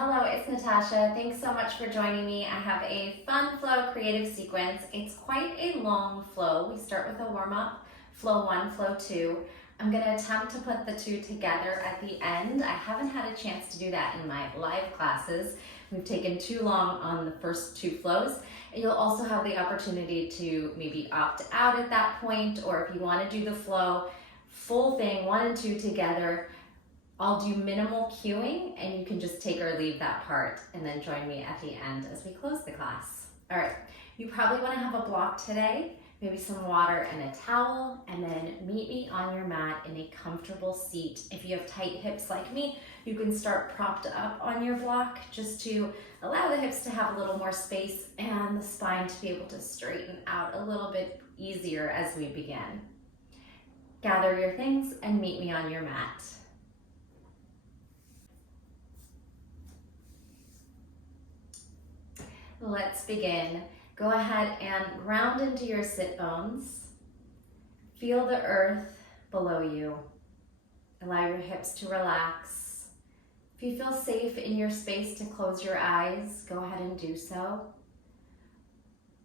Hello, it's Natasha. Thanks so much for joining me. I have a fun flow creative sequence. It's quite a long flow. We start with a warm-up, flow 1, flow 2. I'm going to attempt to put the two together at the end. I haven't had a chance to do that in my live classes. We've taken too long on the first two flows. And you'll also have the opportunity to maybe opt out at that point, or if you want to do the flow, full thing, 1 and 2 together, I'll do minimal cueing and you can just take or leave that part and then join me at the end as we close the class. All right, you probably want to have a block today, maybe some water and a towel, and then meet me on your mat in a comfortable seat. If you have tight hips like me, you can start propped up on your block just to allow the hips to have a little more space and the spine to be able to straighten out a little bit easier as we begin. Gather your things and meet me on your mat. Let's begin. Go ahead and ground into your sit bones. Feel the earth below you. Allow your hips to relax. If you feel safe in your space to close your eyes, go ahead and do so.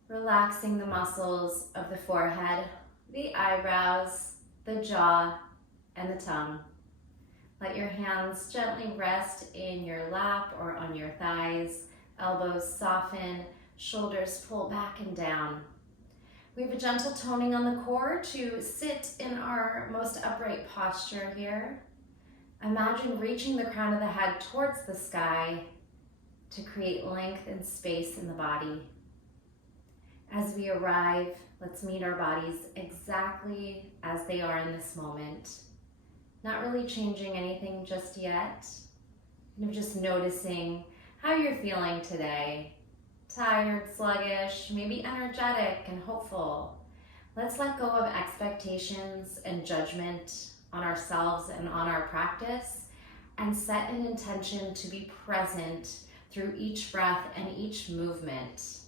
Relaxing the muscles of the forehead, the eyebrows, the jaw, and the tongue. Let your hands gently rest in your lap or on your thighs. Elbows soften, shoulders pull back and down. We have a gentle toning on the core to sit in our most upright posture here. Imagine reaching the crown of the head towards the sky to create length and space in the body. As we arrive, let's meet our bodies exactly as they are in this moment. Not really changing anything just yet. Just noticing how you're feeling today. Tired, sluggish, maybe energetic and hopeful. Let's let go of expectations and judgment on ourselves and on our practice and set an intention to be present through each breath and each movement,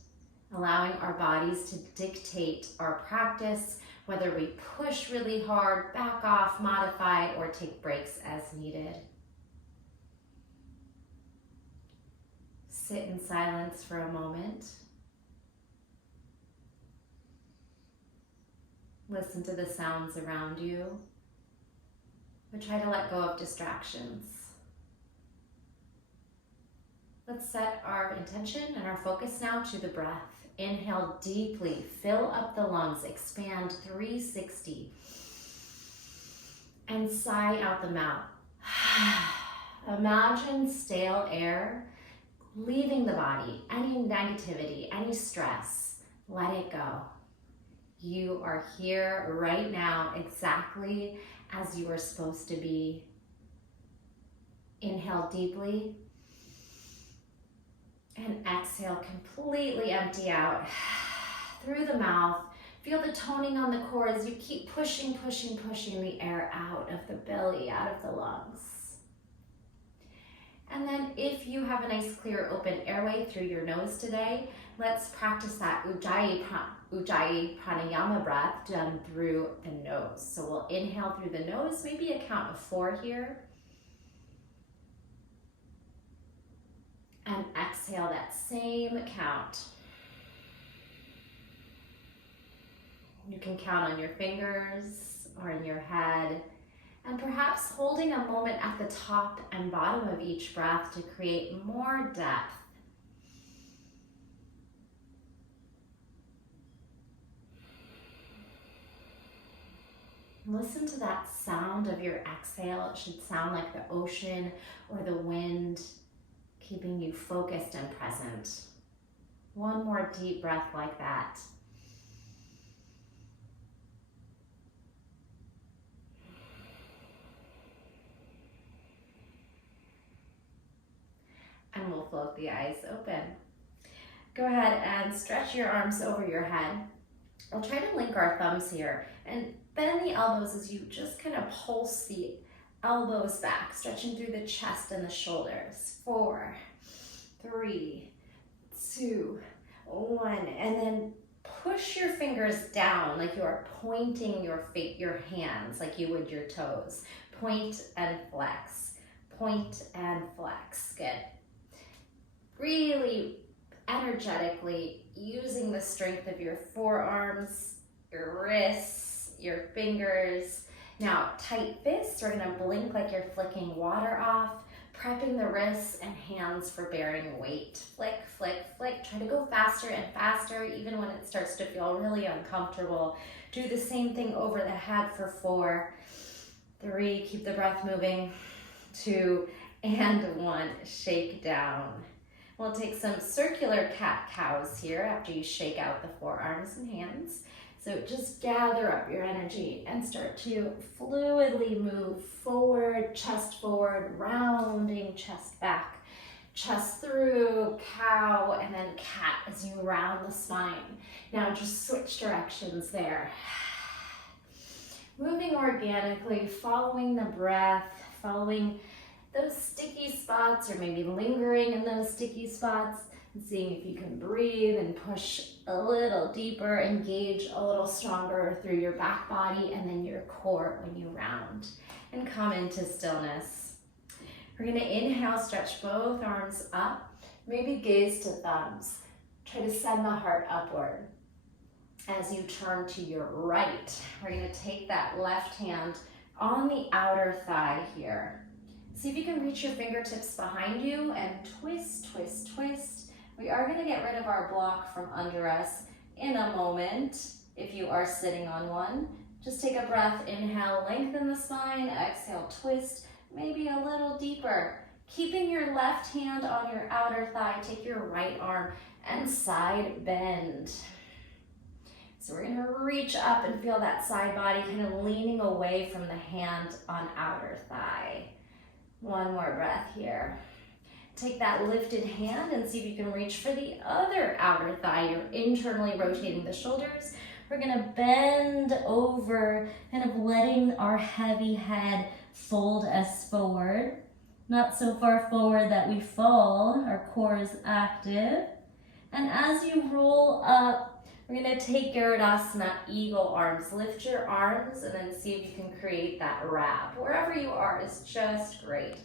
allowing our bodies to dictate our practice, whether we push really hard, back off, modify, or take breaks as needed. Sit in silence for a moment. Listen to the sounds around you, but try to let go of distractions. Let's set our intention and our focus now to the breath. Inhale deeply, fill up the lungs, expand 360, and sigh out the mouth. Imagine stale air leaving the body, any negativity, any stress, let it go. You are here right now exactly as you are supposed to be. Inhale deeply and exhale, completely empty out through the mouth. Feel the toning on the core as you keep pushing the air out of the belly, out of the lungs. And then if you have a nice clear open airway through your nose today, let's practice that Ujjayi pranayama breath done through the nose. So we'll inhale through the nose, maybe a count of 4 here. And exhale that same count. You can count on your fingers or in your head. And perhaps holding a moment at the top and bottom of each breath to create more depth. Listen to that sound of your exhale. It should sound like the ocean or the wind, keeping you focused and present. One more deep breath like that. And we'll float the eyes open. Go ahead and stretch your arms over your head. I'll try to link our thumbs here and bend the elbows as you just kind of pulse the elbows back, stretching through the chest and the shoulders. 4, 3, 2, 1, and then push your fingers down like you are pointing your hands like you would your toes. Point and flex. Point and flex. Good. really energetically using the strength of your forearms, your wrists, your fingers. Now, tight fists, we're gonna blink like you're flicking water off, prepping the wrists and hands for bearing weight. Flick, flick, flick. Try to go faster and faster, even when it starts to feel really uncomfortable. Do the same thing over the head for 4, 3, keep the breath moving, 2, and 1, shake down. We'll take some circular cat-cows here after you shake out the forearms and hands. So just gather up your energy and start to fluidly move forward, chest forward, rounding chest back, chest through, cow, and then cat as you round the spine. Now just switch directions there. Moving organically, following the breath, following those sticky spots or maybe lingering in those sticky spots, and seeing if you can breathe and push a little deeper, engage a little stronger through your back body and then your core when you round. And come into stillness. We're gonna inhale, stretch both arms up, maybe gaze to thumbs. Try to send the heart upward. As you turn to your right, we're gonna take that left hand on the outer thigh here. See if you can reach your fingertips behind you and twist, twist, twist. We are gonna get rid of our block from under us in a moment if you are sitting on one. Just take a breath, inhale, lengthen the spine, exhale, twist, maybe a little deeper. Keeping your left hand on your outer thigh, take your right arm and side bend. So we're gonna reach up and feel that side body kind of leaning away from the hand on outer thigh. One more breath here. Take that lifted hand and see if you can reach for the other outer thigh. You're internally rotating the shoulders. We're gonna bend over, kind of letting our heavy head fold us forward. Not so far forward that we fall, our core is active. And as you roll up, we're gonna take Garudasana, eagle arms. Lift your arms and then see if you can create that wrap. Wherever you are is just great.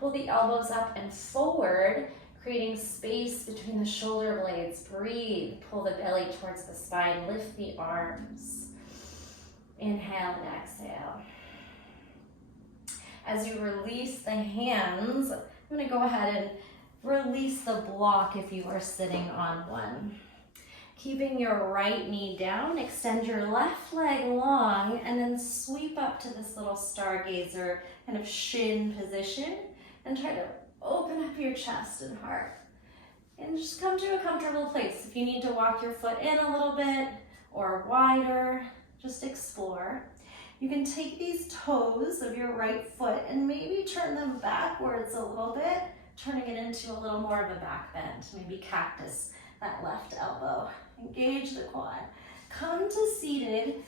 Pull the elbows up and forward, creating space between the shoulder blades. Breathe, pull the belly towards the spine, lift the arms. Inhale and exhale. As you release the hands, I'm gonna go ahead and release the block if you are sitting on one. Keeping your right knee down, extend your left leg long, and then sweep up to this little stargazer kind of shin position, and try to open up your chest and heart. And just come to a comfortable place. If you need to walk your foot in a little bit or wider, just explore. You can take these toes of your right foot and maybe turn them backwards a little bit, turning it into a little more of a back bend, maybe cactus that left elbow. Engage the quad. Come to seated,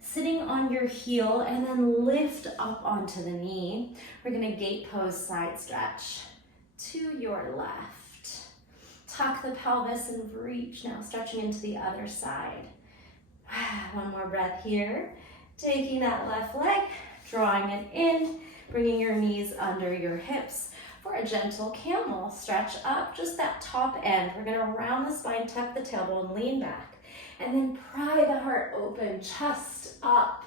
sitting on your heel, and then lift up onto the knee. We're gonna gate pose side stretch to your left. Tuck the pelvis and reach now, stretching into the other side. One more breath here. Taking that left leg, drawing it in, bringing your knees under your hips for a gentle camel. Stretch up just that top end. We're gonna round the spine, tuck the tailbone, lean back, and then pry the heart open, chest up,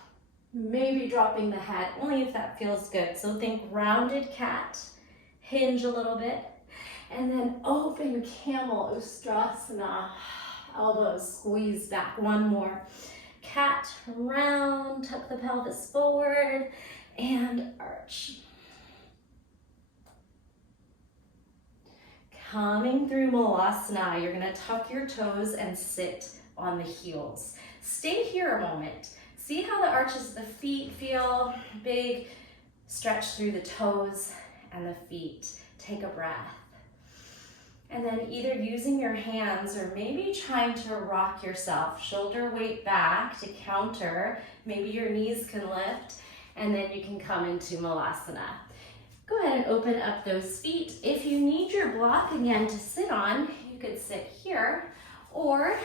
maybe dropping the head, only if that feels good. So think rounded cat, hinge a little bit, and then open camel, Ustrasana, elbows squeeze back. One more. Cat, round, tuck the pelvis forward, and arch. Coming through Malasana, you're gonna tuck your toes and sit on the heels. Stay here a moment. See how the arches of the feet feel big. Stretch through the toes and the feet. Take a breath. And then either using your hands or maybe trying to rock yourself, shoulder weight back to counter. Maybe your knees can lift, and then you can come into Malasana. Go ahead and open up those feet. If you need your block again to sit on, you could sit here, or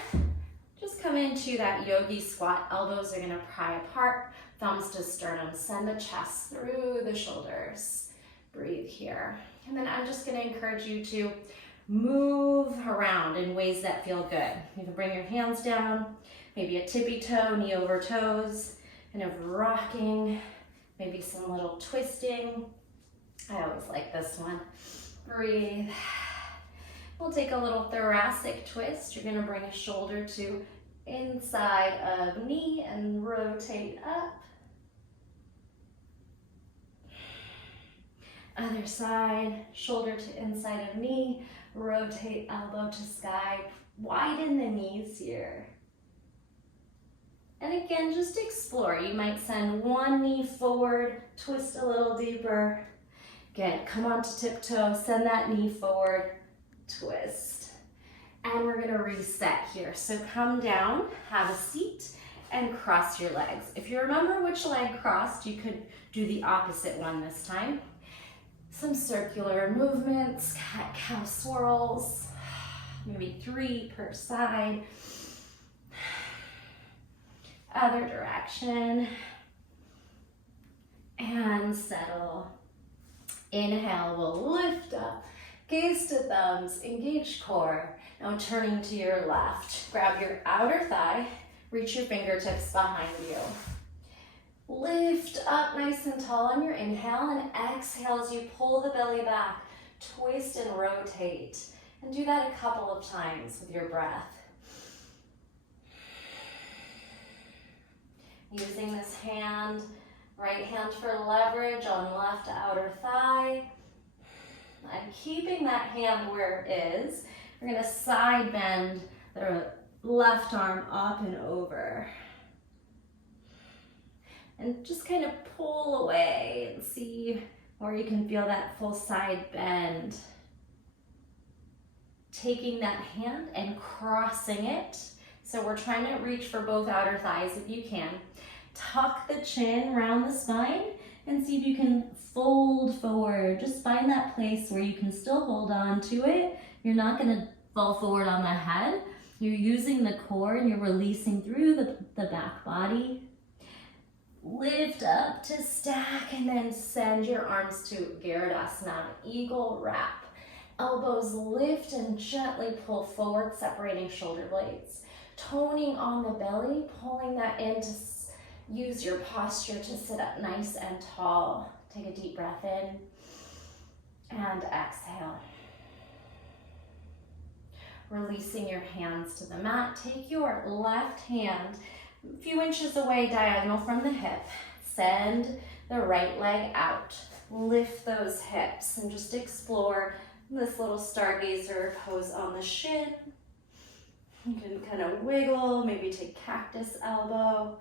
just come into that yogi squat. Elbows are gonna pry apart, thumbs to sternum. Send the chest through the shoulders. Breathe here. And then I'm just gonna encourage you to move around in ways that feel good. You can bring your hands down, maybe a tippy toe, knee over toes, kind of rocking, maybe some little twisting. I always like this one. Breathe. We'll take a little thoracic twist. You're gonna bring a shoulder to inside of knee and rotate up. Other side, shoulder to inside of knee, rotate elbow to sky, widen the knees here. And again, just explore. You might send one knee forward, twist a little deeper. Again, come on to tiptoe, send that knee forward, twist. And we're gonna reset here. So come down, have a seat, and cross your legs. If you remember which leg crossed, you could do the opposite one this time. Some circular movements, cat-cow swirls, maybe 3 per side. Other direction. And settle. Inhale, we'll lift up, gaze to thumbs, engage core. Now turning to your left, grab your outer thigh, reach your fingertips behind you. Lift up nice and tall on your inhale, and exhale as you pull the belly back, twist and rotate. And do that a couple of times with your breath. Using this hand, right hand for leverage on left outer thigh. And keeping that hand where it is, we're gonna side bend the left arm up and over. And just kind of pull away and see where you can feel that full side bend. Taking that hand and crossing it. So we're trying to reach for both outer thighs if you can. Tuck the chin around the spine and see if you can fold forward. Just find that place where you can still hold on to it. You're not gonna fall forward on the head. You're using the core and you're releasing through the back body. Lift up to stack and then send your arms to Garudasana, eagle wrap. Elbows lift and gently pull forward, separating shoulder blades. Toning on the belly, pulling that in to use your posture to sit up nice and tall. Take a deep breath in and exhale. Releasing your hands to the mat. Take your left hand a few inches away diagonal from the hip. Send the right leg out. Lift those hips and just explore this little stargazer pose on the shin. You can kind of wiggle, maybe take cactus elbow.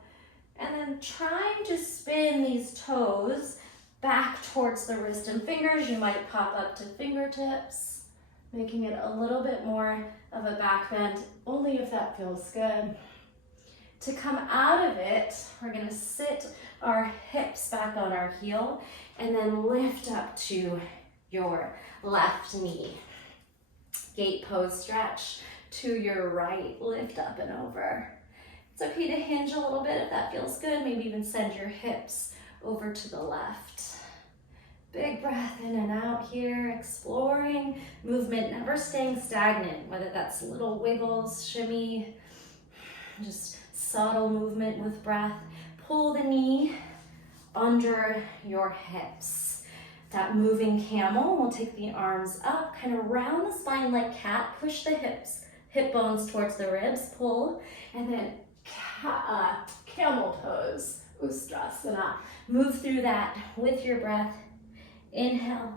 And then trying to spin these toes back towards the wrist and fingers. You might pop up to fingertips, making it a little bit more of a back bend, only if that feels good. To come out of it, we're gonna sit our hips back on our heel and then lift up to your left knee. Gate pose stretch to your right, lift up and over. It's okay to hinge a little bit if that feels good. Maybe even send your hips over to the left. Big breath in and out here, exploring movement, never staying stagnant, whether that's little wiggles, shimmy, just subtle movement with breath. Pull the knee under your hips. That moving camel, we'll take the arms up, kind of round the spine like cat, push the hip bones towards the ribs, pull, and then camel pose, Ustrasana. Move through that with your breath. Inhale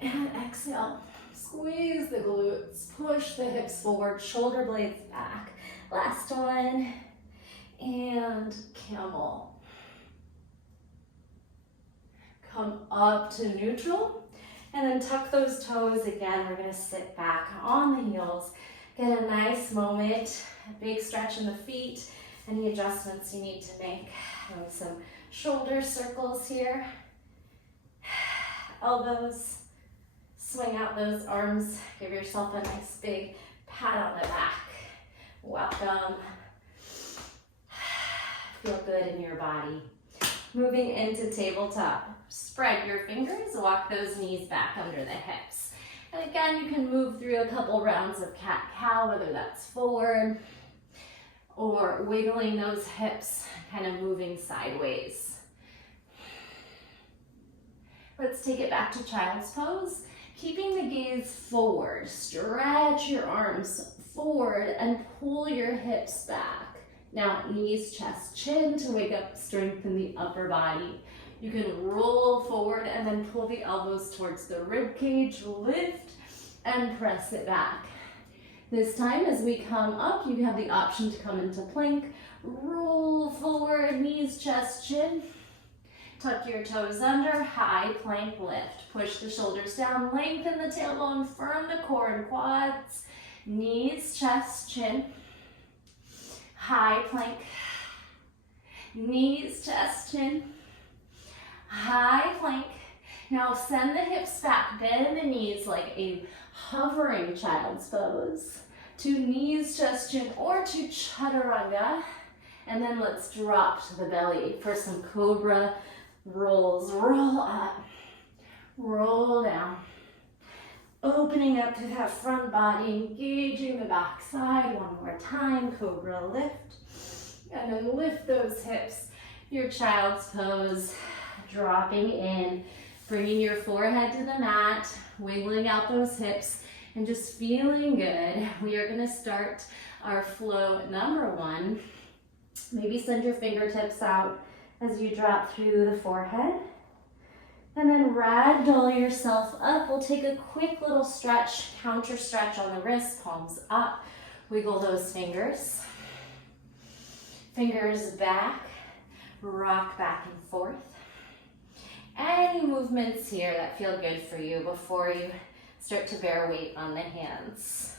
and exhale. Squeeze the glutes, push the hips forward, shoulder blades back. Last one, and camel. Come up to neutral, and then tuck those toes again. We're gonna sit back on the heels. Get a nice moment, a big stretch in the feet. Any adjustments you need to make. Doing some shoulder circles here. Elbows, swing out those arms. Give yourself a nice big pat on the back. Welcome. Feel good in your body. Moving into tabletop. Spread your fingers, walk those knees back under the hips. And again, you can move through a couple rounds of cat-cow, whether that's forward or wiggling those hips, kind of moving sideways. Let's take it back to child's pose. Keeping the gaze forward, stretch your arms forward and pull your hips back. Now, knees, chest, chin to wake up, strengthen the upper body. You can roll forward and then pull the elbows towards the rib cage, lift and press it back. This time, as we come up, you have the option to come into plank, roll forward, knees, chest, chin. Tuck your toes under, high plank lift. Push the shoulders down, lengthen the tailbone, firm the core and quads. Knees, chest, chin. High plank. Knees, chest, chin. High plank. Now send the hips back, bend the knees like a hovering child's pose. To knees, chest, chin, or to chaturanga. And then let's drop to the belly for some cobra rolls. Roll up, roll down. Opening up to that front body, engaging the back side. One more time, cobra lift. And then lift those hips. Your child's pose, dropping in, bringing your forehead to the mat, wiggling out those hips, and just feeling good. We are gonna start our flow number one. Maybe send your fingertips out as you drop through the forehead. And then ragdoll yourself up. We'll take a quick little stretch, counter stretch on the wrists, palms up. Wiggle those fingers. Fingers back, rock back and forth. Any movements here that feel good for you before you start to bear weight on the hands.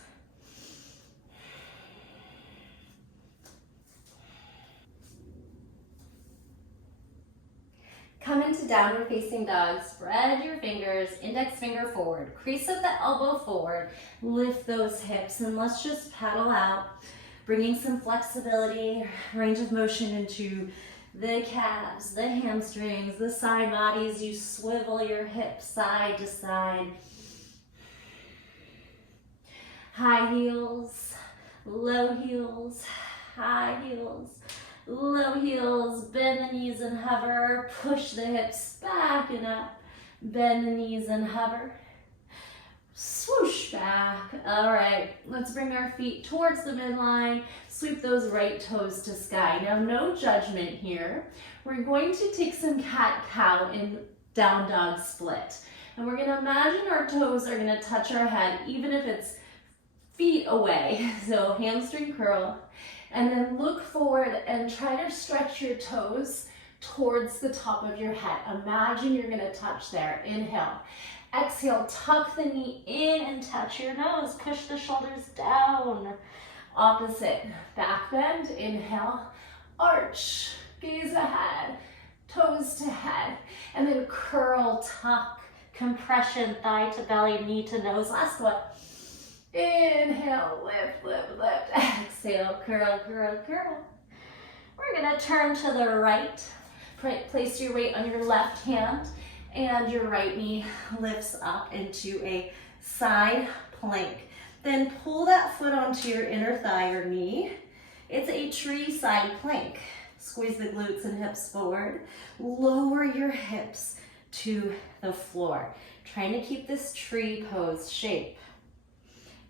Come into downward facing dog, spread your fingers, index finger forward, crease up the elbow forward, lift those hips, and let's just paddle out, bringing some flexibility, range of motion into the calves, the hamstrings, the side bodies. You swivel your hips side to side. High heels, low heels, high heels, low heels, bend the knees and hover, push the hips back and up, bend the knees and hover, swoosh back. All right, let's bring our feet towards the midline, sweep those right toes to sky. Now, no judgment here. We're going to take some cat-cow in down dog split. And we're gonna imagine our toes are gonna touch our head, even if it's feet away. So hamstring curl. And then look forward and try to stretch your toes towards the top of your head. Imagine you're gonna touch there. Inhale. Exhale, tuck the knee in and touch your nose. Push the shoulders down. Opposite. Back bend. Inhale. Arch. Gaze ahead. Toes to head. And then curl, tuck, compression, thigh to belly, knee to nose. Last one. Inhale, lift, lift, lift. Exhale, curl, curl, curl. We're gonna turn to the right. Place your weight on your left hand and your right knee lifts up into a side plank. Then pull that foot onto your inner thigh or knee. It's a tree side plank. Squeeze the glutes and hips forward. Lower your hips to the floor. Trying to keep this tree pose shape.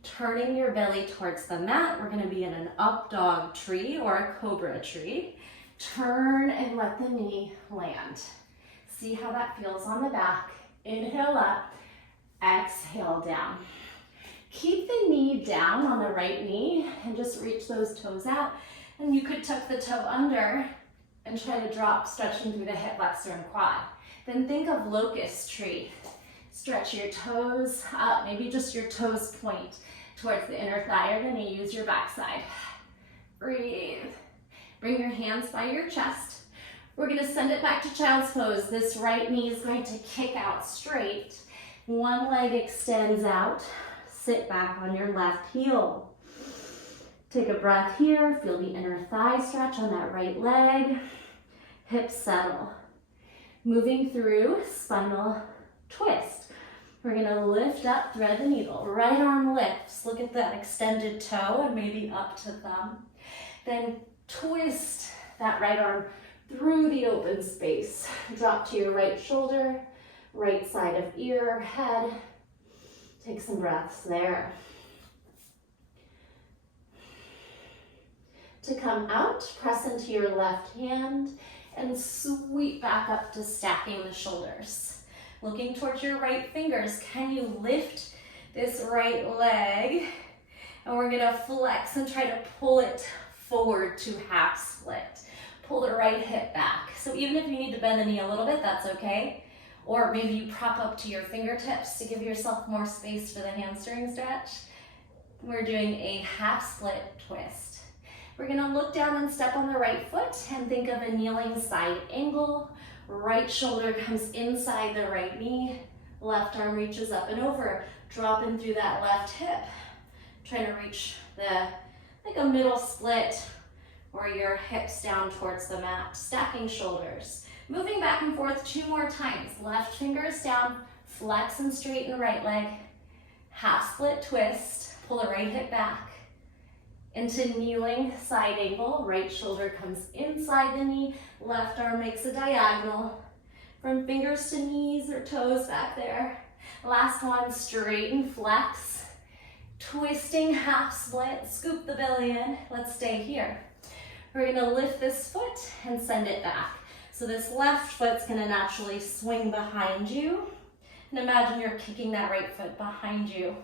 Turning your belly towards the mat. We're gonna be in an up dog tree or a cobra tree. Turn and let the knee land. See how that feels on the back. Inhale up, exhale down. Keep the knee down on the right knee and just reach those toes out. And you could tuck the toe under and try to drop, stretching through the hip flexor and quad. Then think of locust tree. Stretch your toes up, maybe just your toes point towards the inner thigh or the knee. Use your backside. Breathe. Bring your hands by your chest. We're gonna send it back to child's pose. This right knee is going to kick out straight. One leg extends out. Sit back on your left heel. Take a breath here. Feel the inner thigh stretch on that right leg. Hips settle. Moving through spinal twist. We're gonna lift up, thread the needle. Right arm lifts. Look at that extended toe and maybe up to thumb. Then twist that right arm through the open space. Drop to your right shoulder, right side of ear, head. Take some breaths there. To come out, press into your left hand and sweep back up to stacking the shoulders. Looking towards your right fingers, can you lift this right leg? And we're gonna flex and try to pull it forward to half split. Pull the right hip back. So even if you need to bend the knee a little bit, that's okay. Or maybe you prop up to your fingertips to give yourself more space for the hamstring stretch. We're doing a half split twist. We're gonna look down and step on the right foot and think of a kneeling side angle. Right shoulder comes inside the right knee. Left arm reaches up and over. Dropping through that left hip. Trying to reach like a middle split or your hips down towards the mat. Stacking shoulders. Moving back and forth 2 more times. Left fingers down, flex and straighten right leg. Half split twist, pull the right hip back. Into kneeling side angle, right shoulder comes inside the knee, left arm makes a diagonal. From fingers to knees or toes back there. Last one, straighten, flex. Twisting half split, scoop the belly in. Let's stay here. We're gonna lift this foot and send it back. So this left foot's gonna naturally swing behind you. And imagine you're kicking that right foot behind you.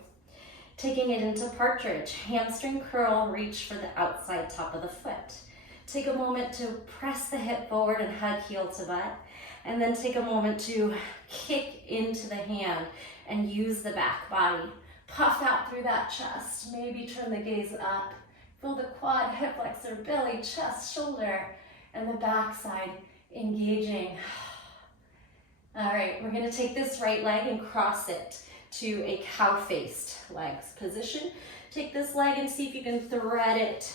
Taking it into partridge, hamstring curl, reach for the outside top of the foot. Take a moment to press the hip forward and hug heel to butt. And then take a moment to kick into the hand and use the back body. Puff out through that chest, maybe turn the gaze up. Feel the quad, hip flexor, belly, chest, shoulder, and the back side engaging. All right, we're gonna take this right leg and cross it to a cow-faced legs position. Take this leg and see if you can thread it.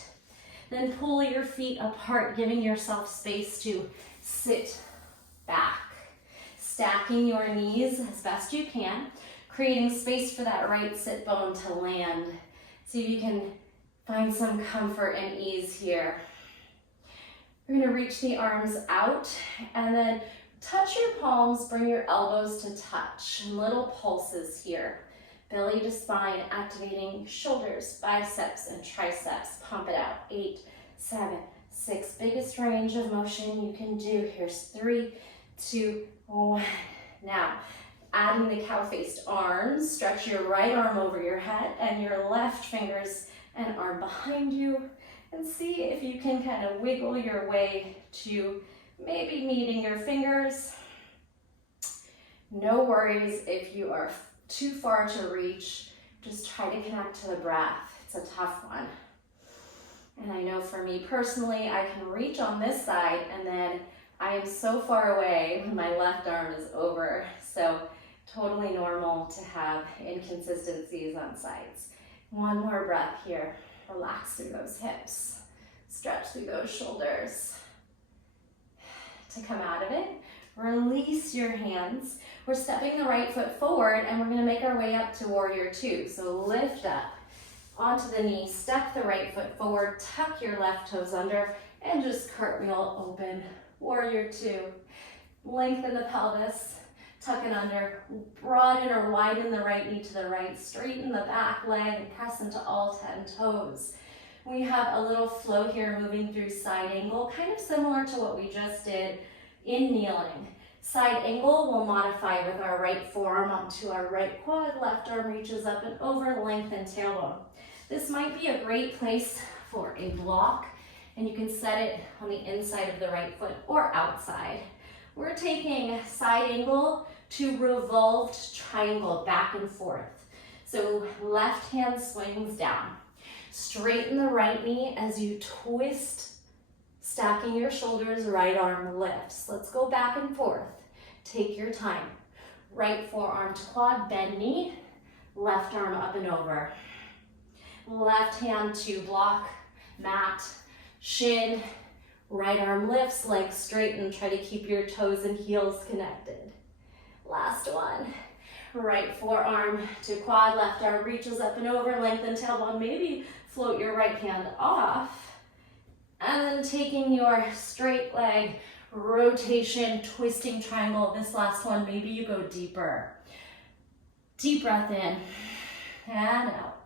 Then pull your feet apart, giving yourself space to sit back. Stacking your knees as best you can, creating space for that right sit bone to land. See if you can find some comfort and ease here. We're gonna reach the arms out and then touch your palms, bring your elbows to touch. Little pulses here. Belly to spine, activating shoulders, biceps, and triceps. Pump it out. 8, 7, 6. Biggest range of motion you can do. Here's 3, 2, 1. Now, adding the cow-faced arms, stretch your right arm over your head and your left fingers and arm behind you. And see if you can kind of wiggle your way to maybe meeting your fingers. No worries if you are too far to reach. Just try to connect to the breath. It's a tough one. And I know for me personally, I can reach on this side and then I am so far away when my left arm is over. So totally normal to have inconsistencies on sides. One more breath here. Relax through those hips. Stretch through those shoulders. To come out of it, release your hands. We're stepping the right foot forward and we're gonna make our way up to warrior 2. So lift up onto the knee, step the right foot forward, tuck your left toes under, and just cartwheel open. Warrior 2. Lengthen the pelvis, tuck it under, broaden or widen the right knee to the right, straighten the back leg, and press into all 10 toes. We have a little flow here moving through side angle, kind of similar to what we just did in kneeling. Side angle will modify with our right forearm onto our right quad, left arm reaches up and over, lengthen tailbone. This might be a great place for a block, and you can set it on the inside of the right foot or outside. We're taking side angle to revolved triangle, back and forth. So left hand swings down. Straighten the right knee as you twist, stacking your shoulders, right arm lifts. Let's go back and forth. Take your time. Right forearm to quad, bend knee, left arm up and over. Left hand to block, mat, shin, right arm lifts, legs straighten. Try to keep your toes and heels connected. Last one. Right forearm to quad, left arm reaches up and over, lengthen tailbone, maybe float your right hand off. And then taking your straight leg rotation, twisting triangle. This last one, maybe you go deeper. Deep breath in and out.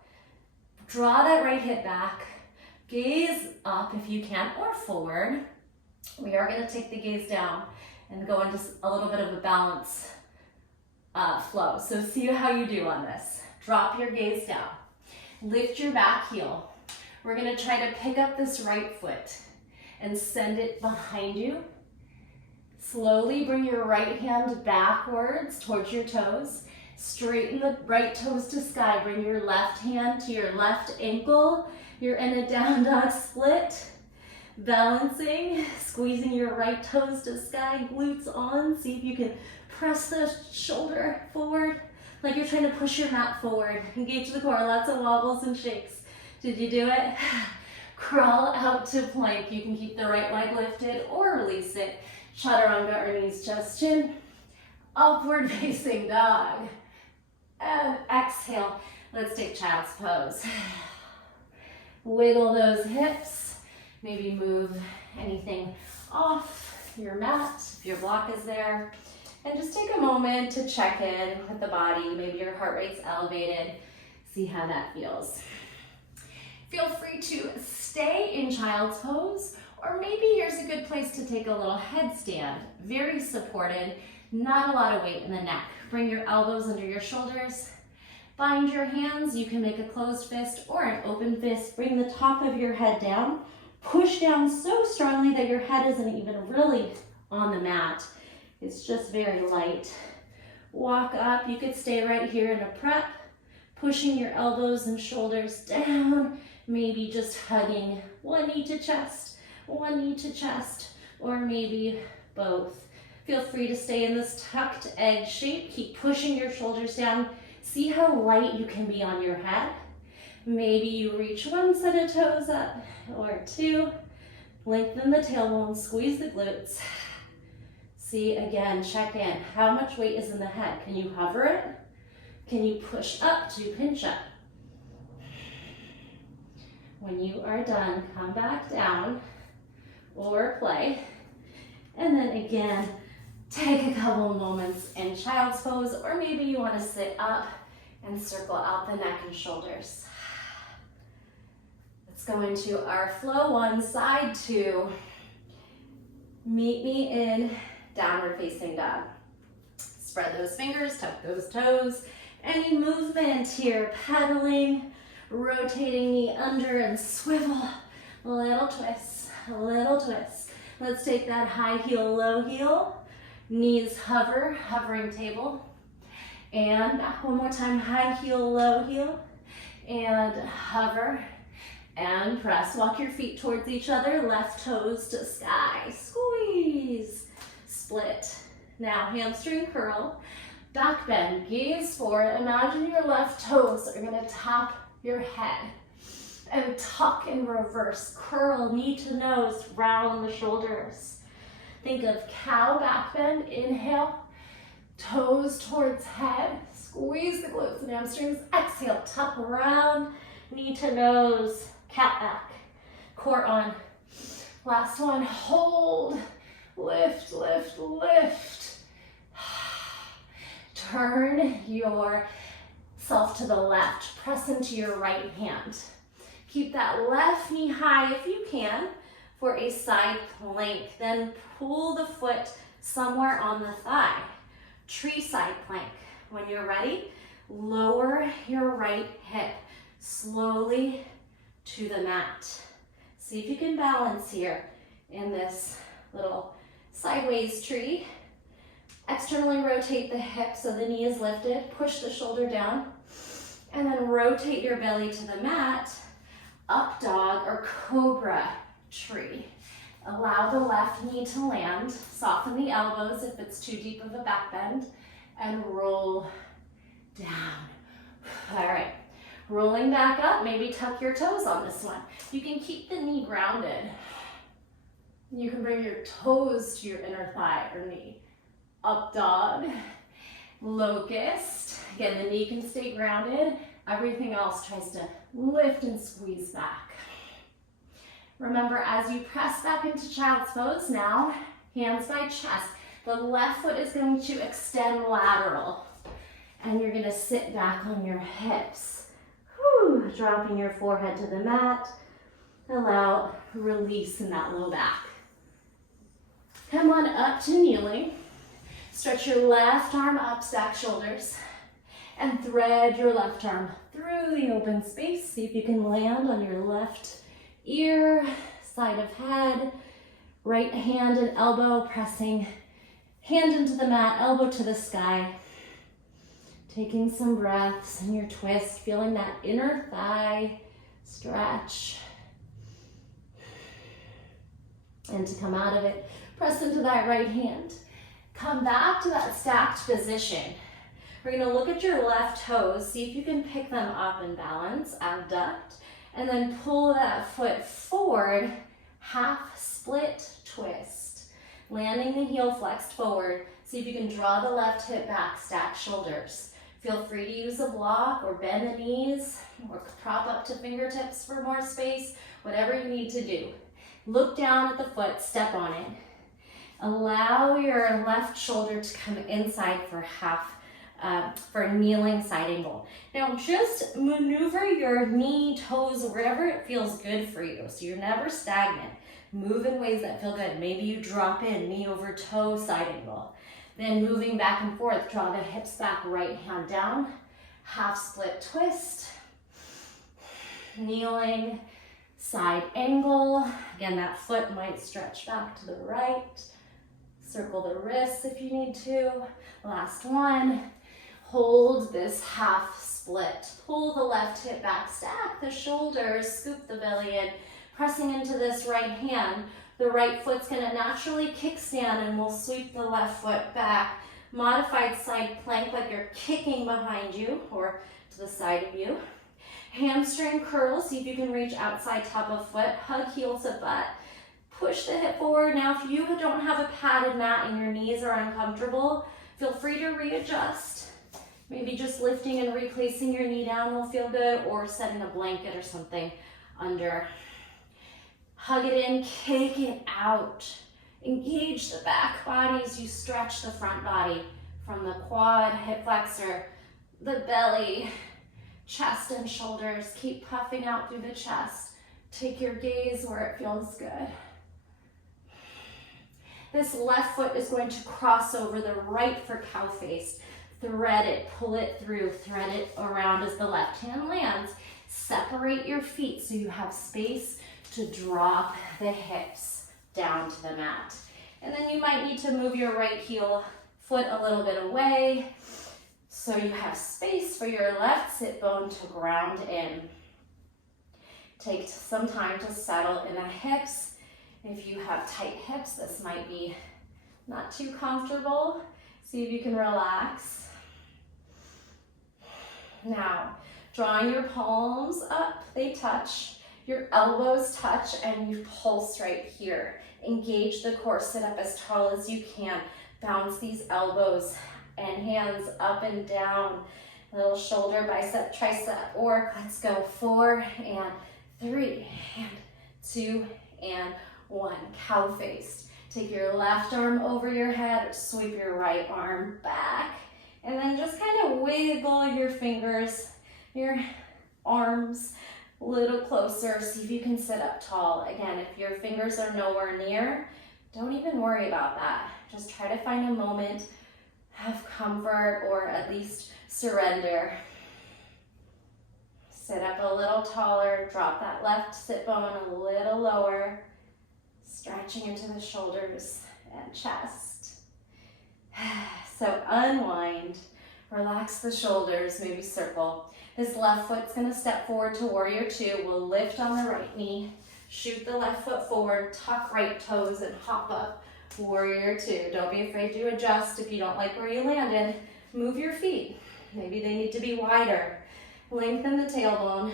Draw that right hip back. Gaze up if you can, or forward. We are going to take the gaze down and go into a little bit of a balance flow. So see how you do on this. Drop your gaze down. Lift your back heel. We're going to try to pick up this right foot and send it behind you. Slowly bring your right hand backwards towards your toes. Straighten the right toes to sky. Bring your left hand to your left ankle. You're in a down dog split. Balancing, squeezing your right toes to sky, glutes on. See if you can press the shoulder forward like you're trying to push your mat forward. Engage the core, lots of wobbles and shakes. Did you do it? Crawl out to plank. You can keep the right leg lifted or release it. Chaturanga or knees, chest, chin. Upward facing dog. And exhale. Let's take child's pose. Wiggle those hips. Maybe move anything off your mat if your block is there. And just take a moment to check in with the body. Maybe your heart rate's elevated. See how that feels. Feel free to stay in child's pose, or maybe here's a good place to take a little headstand. Very supported, not a lot of weight in the neck. Bring your elbows under your shoulders. Bind your hands. You can make a closed fist or an open fist. Bring the top of your head down. Push down so strongly that your head isn't even really on the mat. It's just very light. Walk up. You could stay right here in a prep, pushing your elbows and shoulders down. Maybe just hugging one knee to chest, one knee to chest, or maybe both. Feel free to stay in this tucked egg shape. Keep pushing your shoulders down. See how light you can be on your head. Maybe you reach one set of toes up or two. Lengthen the tailbone, squeeze the glutes. See, again, check in. How much weight is in the head? Can you hover it? Can you push up to pinch up? When you are done, come back down or play. And then again, take a couple moments in child's pose, or maybe you want to sit up and circle out the neck and shoulders. Let's go into our flow one, side two. Meet me in downward facing dog. Spread those fingers, tuck those toes. Any movement here, pedaling, rotating knee under and swivel. Little twist, little twist. Let's take that high heel, low heel. Knees hover, hovering table. And back one more time, high heel, low heel. And hover and press. Walk your feet towards each other, left toes to sky. Squeeze, split. Now hamstring curl, back bend, gaze forward. Imagine your left toes are gonna tap your head. And tuck in reverse, curl, knee to nose, round the shoulders. Think of cow back bend, inhale, toes towards head, squeeze the glutes and hamstrings, exhale, tuck around, knee to nose, cat back, core on. Last one, hold, lift, lift, lift. Turn yourself to the left, press into your right hand. Keep that left knee high if you can for a side plank. Then pull the foot somewhere on the thigh. Tree side plank. When you're ready, lower your right hip slowly to the mat. See if you can balance here in this little sideways tree. Externally rotate the hip so the knee is lifted. Push the shoulder down. And then rotate your belly to the mat. Up dog or cobra tree. Allow the left knee to land. Soften the elbows if it's too deep of a back bend. And roll down. All right. Rolling back up, maybe tuck your toes on this one. You can keep the knee grounded. You can bring your toes to your inner thigh or knee. Up dog. Locust. Again, the knee can stay grounded. Everything else tries to lift and squeeze back. Remember, as you press back into child's pose now, hands by chest, the left foot is going to extend lateral. And you're going to sit back on your hips. Whew, dropping your forehead to the mat. Allow release in that low back. Come on up to kneeling. Stretch your left arm up, stack shoulders. And thread your left arm through the open space. See if you can land on your left ear, side of head. Right hand and elbow pressing hand into the mat, elbow to the sky. Taking some breaths in your twist, feeling that inner thigh stretch. And to come out of it, press into that right hand. Come back to that stacked position. We're gonna look at your left toes, see if you can pick them up and balance, abduct, and then pull that foot forward, half split twist. Landing the heel flexed forward, see if you can draw the left hip back, stack shoulders. Feel free to use a block or bend the knees or prop up to fingertips for more space, whatever you need to do. Look down at the foot, step on it. Allow your left shoulder to come inside for for a kneeling side angle. Now just maneuver your knee, toes, wherever it feels good for you. So you're never stagnant. Move in ways that feel good. Maybe you drop in, knee over toe, side angle. Then moving back and forth, draw the hips back, right hand down, half split twist, kneeling, side angle. Again, that foot might stretch back to the right. Circle the wrists if you need to. Last one. Hold this half split. Pull the left hip back, stack the shoulders, scoop the belly in, pressing into this right hand. The right foot's gonna naturally kickstand and we'll sweep the left foot back. Modified side plank like you're kicking behind you or to the side of you. Hamstring curl, see if you can reach outside top of foot. Hug heel to butt. Push the hip forward. Now if you don't have a padded mat and your knees are uncomfortable, feel free to readjust. Maybe just lifting and replacing your knee down will feel good, or setting a blanket or something under. Hug it in, kick it out. Engage the back body as you stretch the front body from the quad, hip flexor, the belly, chest and shoulders. Keep puffing out through the chest. Take your gaze where it feels good. This left foot is going to cross over the right for cow face. Thread it, pull it through, thread it around as the left hand lands. Separate your feet so you have space to drop the hips down to the mat. And then you might need to move your right heel foot a little bit away so you have space for your left sit bone to ground in. Take some time to settle in the hips. If you have tight hips, this might be not too comfortable. See if you can relax. Now, drawing your palms up, they touch. Your elbows touch and you pulse right here. Engage the core, sit up as tall as you can. Bounce these elbows and hands up and down. Little shoulder, bicep, tricep, or let's go 4 and 3 and 2 and 1. Cow face. Take your left arm over your head or sweep your right arm back. And then just kind of wiggle your fingers, your arms a little closer. See if you can sit up tall. Again, if your fingers are nowhere near, don't even worry about that. Just try to find a moment of comfort or at least surrender. Sit up a little taller, drop that left sit bone a little lower, stretching into the shoulders and chest. So unwind, relax the shoulders, maybe circle. This left foot's gonna step forward to warrior 2. We'll lift on the right knee, shoot the left foot forward, tuck right toes and hop up, warrior 2. Don't be afraid to adjust if you don't like where you landed. Move your feet, maybe they need to be wider. Lengthen the tailbone,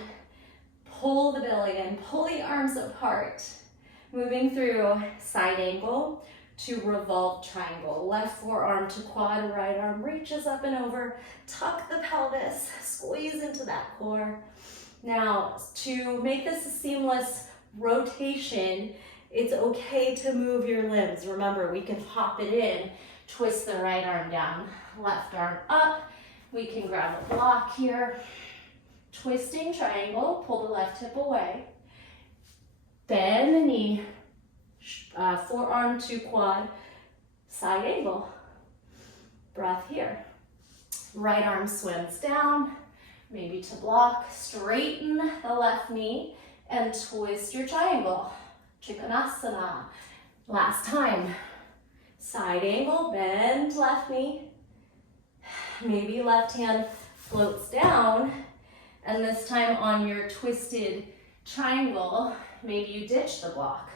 pull the belly in, pull the arms apart. Moving through side angle to revolve triangle. Left forearm to quad, right arm reach. reaches up and over, tuck the pelvis, squeeze into that core. Now, to make this a seamless rotation, it's okay to move your limbs. Remember, we can hop it in, twist the right arm down, left arm up. We can grab a block here, twisting triangle, pull the left hip away, bend the knee, forearm to quad, side angle. Breath here. Right arm swims down, maybe to block, straighten the left knee and twist your triangle. Trikonasana. Last time. Side angle, bend left knee. Maybe left hand floats down, and this time on your twisted triangle, maybe you ditch the block.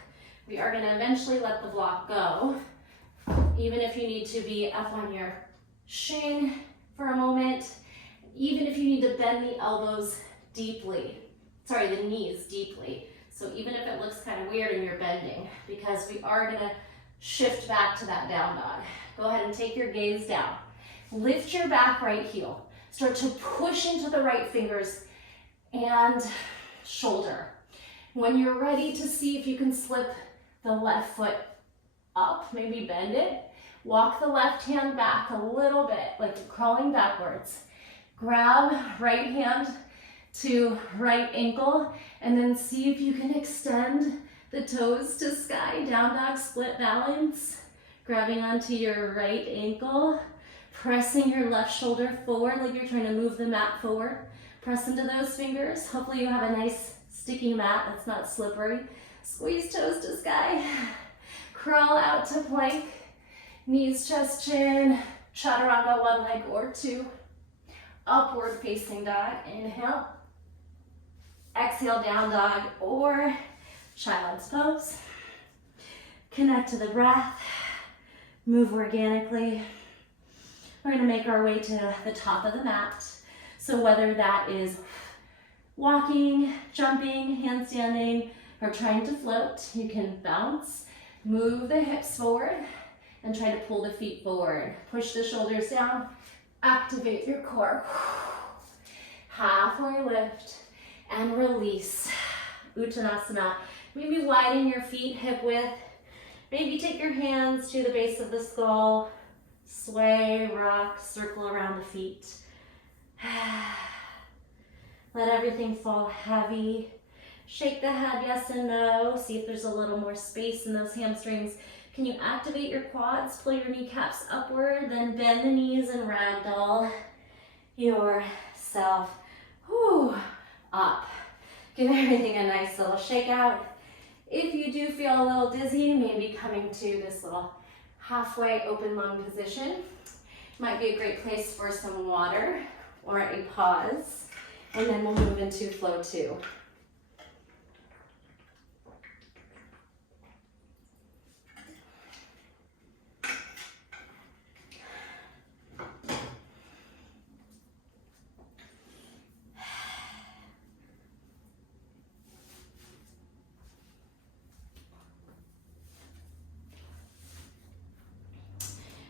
We are going to eventually let the block go, even if you need to be up on your shin for a moment, even if you need to bend the elbows deeply, the knees deeply. So even if it looks kind of weird and you're bending, because we are going to shift back to that down dog. Go ahead and take your gaze down. Lift your back right heel. Start to push into the right fingers and shoulder. When you're ready to see if you can slip the left foot up, maybe bend it, walk the left hand back a little bit, like you're crawling backwards. Grab right hand to right ankle, and then see if you can extend the toes to sky, down dog, split balance. Grabbing onto your right ankle, pressing your left shoulder forward like you're trying to move the mat forward. Press into those fingers. Hopefully you have a nice sticky mat that's not slippery. Squeeze toes to sky. Crawl out to plank. Knees, chest, chin. Chaturanga, one leg or two. Upward facing dog. Inhale. Exhale, down dog or child's pose. Connect to the breath. Move organically. We're going to make our way to the top of the mat. So whether that is walking, jumping, handstanding, or trying to float, you can bounce, move the hips forward, and try to pull the feet forward. Push the shoulders down, activate your core. Halfway lift and release. Uttanasana. Maybe widen your feet hip width. Maybe take your hands to the base of the skull. Sway, rock, circle around the feet. Let everything fall heavy. Shake the head, yes and no. See if there's a little more space in those hamstrings. Can you activate your quads? Pull your kneecaps upward, then bend the knees and ragdoll yourself up. Give everything a nice little shake out. If you do feel a little dizzy, maybe coming to this little halfway open lung position. Might be a great place for some water or a pause. And then we'll move into flow 2.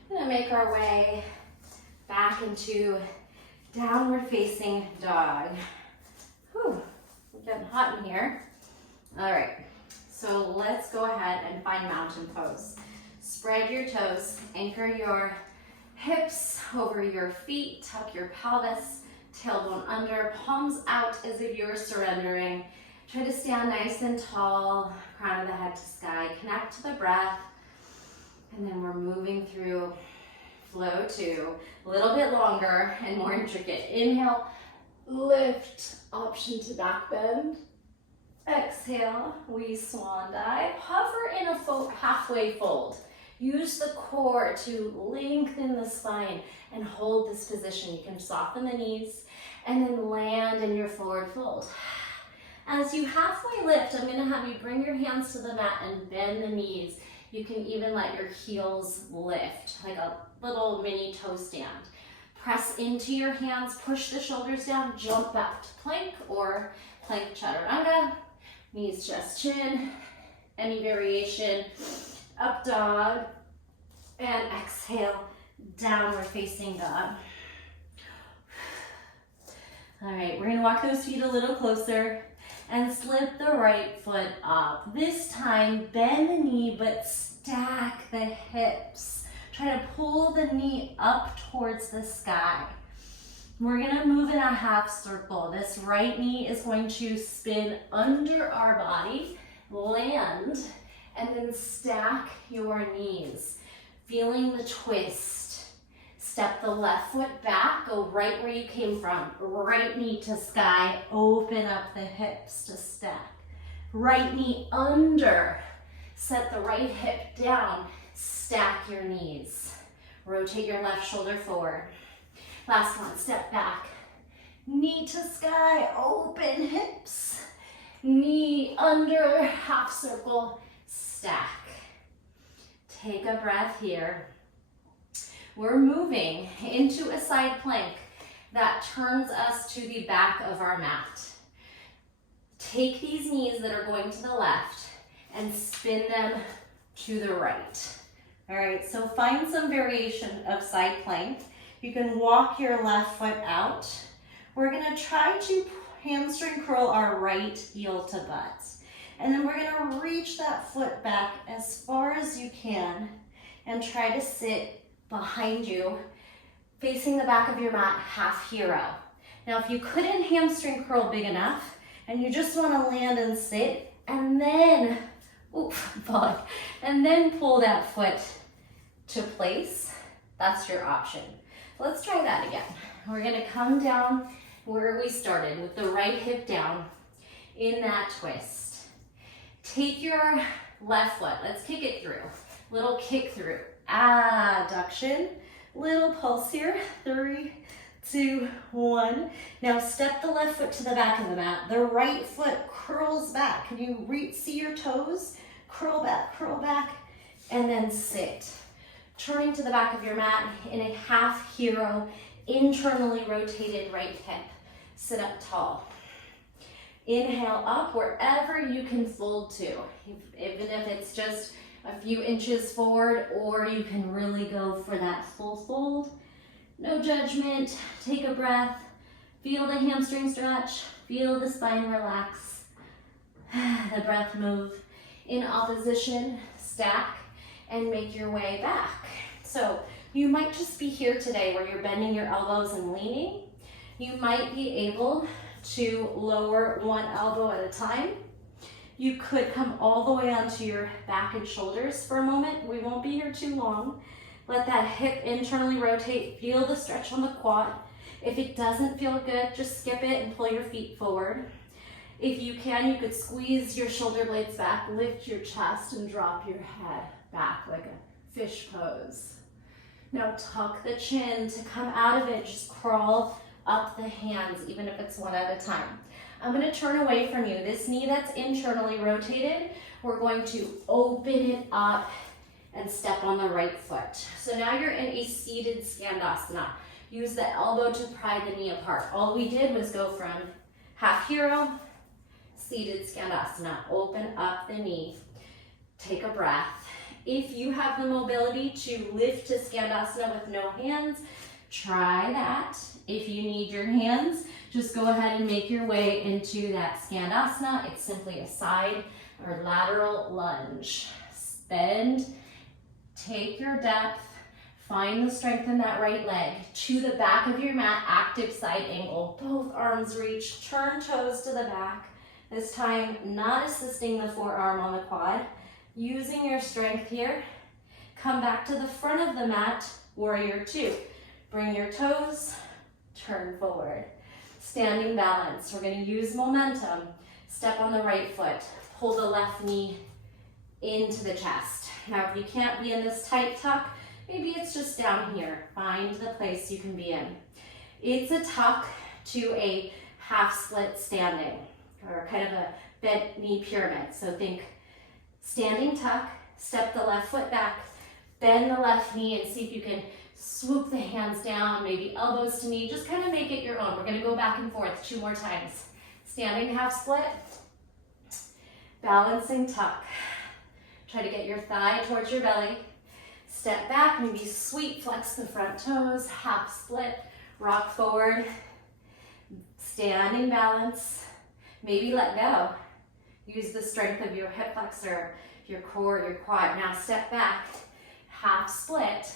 We're going to make our way back into downward facing dog. Whew, we're getting hot in here. All right, so let's go ahead and find mountain pose. Spread your toes, anchor your hips over your feet, tuck your pelvis, tailbone under, palms out as if you're surrendering. Try to stand nice and tall, crown of the head to sky. Connect to the breath. And then we're moving through flow 2, a little bit longer and more intricate. Inhale, lift, option to back bend. Exhale, we swan dive. Hover in a halfway fold. Use the core to lengthen the spine and hold this position. You can soften the knees and then land in your forward fold. As you halfway lift, I'm going to have you bring your hands to the mat and bend the knees. You can even let your heels lift, like a little mini toe stand. Press into your hands, push the shoulders down, jump back to plank or plank chaturanga. Knees, chest, chin. Any variation. Up dog. And exhale, downward facing dog. All right, we're gonna walk those feet a little closer and slip the right foot up. This time, bend the knee, but stack the hips. Try to pull the knee up towards the sky. We're gonna move in a half circle. This right knee is going to spin under our body, land, and then stack your knees. Feeling the twist. Step the left foot back, go right where you came from. Right knee to sky, open up the hips to stack. Right knee under, set the right hip down, stack your knees. Rotate your left shoulder forward. Last one, step back. Knee to sky, open hips. Knee under, half circle, stack. Take a breath here. We're moving into a side plank that turns us to the back of our mat. Take these knees that are going to the left and spin them to the right. All right, so find some variation of side plank. You can walk your left foot out. We're gonna try to hamstring curl our right heel to butt. And then we're gonna reach that foot back as far as you can and try to sit behind you, facing the back of your mat, half hero. Now, if you couldn't hamstring curl big enough and you just wanna land and sit and then, and then pull that foot to place, that's your option. Let's try that again. We're gonna come down where we started with the right hip down in that twist. Take your left foot, let's kick it through. Little kick through, adduction, little pulse here, 3, 2, 1. Now step the left foot to the back of the mat. The right foot curls back. Can you see your toes? Curl back, and then sit. Turning to the back of your mat in a half hero, internally rotated right hip. Sit up tall. Inhale up wherever you can fold to, even if it's just a few inches forward, or you can really go for that full fold. No judgment, take a breath, feel the hamstring stretch, feel the spine relax, the breath move in opposition, stack, and make your way back. So you might just be here today where you're bending your elbows and leaning. You might be able to lower one elbow at a time. You could come all the way onto your back and shoulders for a moment. We won't be here too long. Let that hip internally rotate. Feel the stretch on the quad. If it doesn't feel good, just skip it and pull your feet forward. If you can, you could squeeze your shoulder blades back, lift your chest, and drop your head back like a fish pose. Now tuck the chin to come out of it. Just crawl up the hands, even if it's one at a time. I'm going to turn away from you. This knee that's internally rotated, we're going to open it up and step on the right foot. So now you're in a seated Skandasana. Use the elbow to pry the knee apart. All we did was go from half hero, seated Skandasana. Open up the knee. Take a breath. If you have the mobility to lift to Skandasana with no hands, try that. If you need your hands, just go ahead and make your way into that Skandasana. It's simply a side or lateral lunge. Bend, take your depth, find the strength in that right leg. To the back of your mat, active side angle. Both arms reach, turn toes to the back. This time, not assisting the forearm on the quad. Using your strength here. Come back to the front of the mat, warrior 2. Bring your toes, turn forward. Standing balance. We're going to use momentum. Step on the right foot. Pull the left knee into the chest. Now, if you can't be in this tight tuck, maybe it's just down here. Find the place you can be in. It's a tuck to a half split standing, or kind of a bent knee pyramid. So think standing tuck, step the left foot back, bend the left knee, and see if you can swoop the hands down, maybe elbows to knee. Just kind of make it your own. We're going to go back and forth 2 more times. Standing half split, balancing tuck. Try to get your thigh towards your belly. Step back, maybe sweep, flex the front toes, half split, rock forward, standing balance, maybe let go. Use the strength of your hip flexor, your core, your quad. Now step back, half split.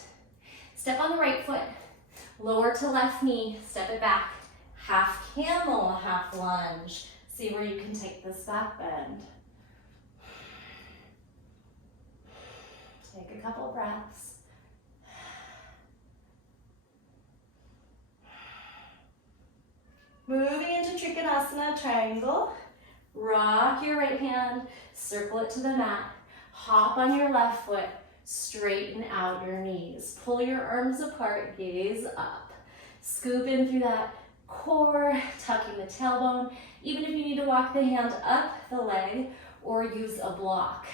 Step on the right foot, lower to left knee, step it back. Half camel, half lunge. See where you can take this back bend. Take a couple breaths. Moving into Trikonasana, triangle. Rock your right hand, circle it to the mat. Hop on your left foot, straighten out your knees. Pull your arms apart, gaze up. Scoop in through that core, tucking the tailbone. Even if you need to walk the hand up the leg or use a block.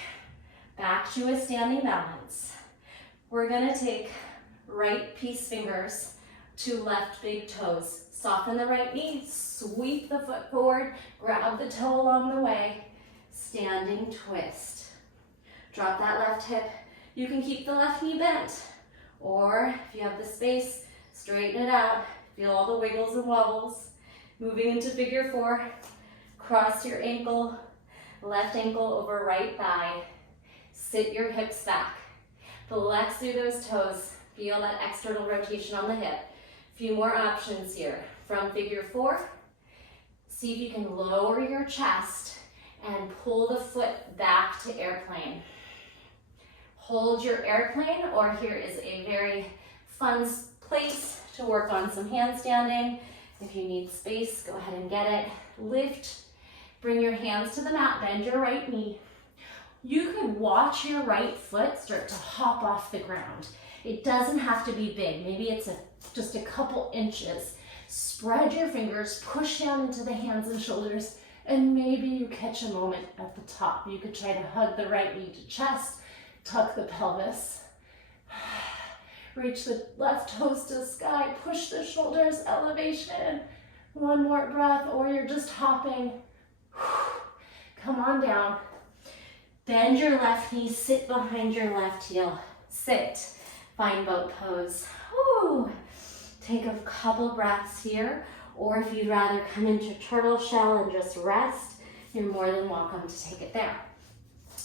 Back to a standing balance. We're gonna take right peace fingers to left big toes. Soften the right knee, sweep the foot forward, grab the toe along the way. Standing twist. Drop that left hip. You can keep the left knee bent, or if you have the space, straighten it out. Feel all the wiggles and wobbles. Moving into figure four. Cross your ankle, left ankle over right thigh. Sit your hips back. Flex through those toes. Feel that external rotation on the hip. Few more options here. From figure four, see if you can lower your chest and pull the foot back to airplane. Hold your airplane, or here is a very fun place to work on some handstanding. If you need space, go ahead and get it. Lift, bring your hands to the mat, bend your right knee. You could watch your right foot start to hop off the ground. It doesn't have to be big. Maybe it's just a couple inches. Spread your fingers, push down into the hands and shoulders, and maybe you catch a moment at the top. You could try to hug the right knee to chest, tuck the pelvis. Reach the left toes to sky, push the shoulders, elevation. One more breath, or you're just hopping. Come on down. Bend your left knee, sit behind your left heel. Sit, find boat pose. Woo. Take a couple breaths here, or if you'd rather come into turtle shell and just rest, you're more than welcome to take it there.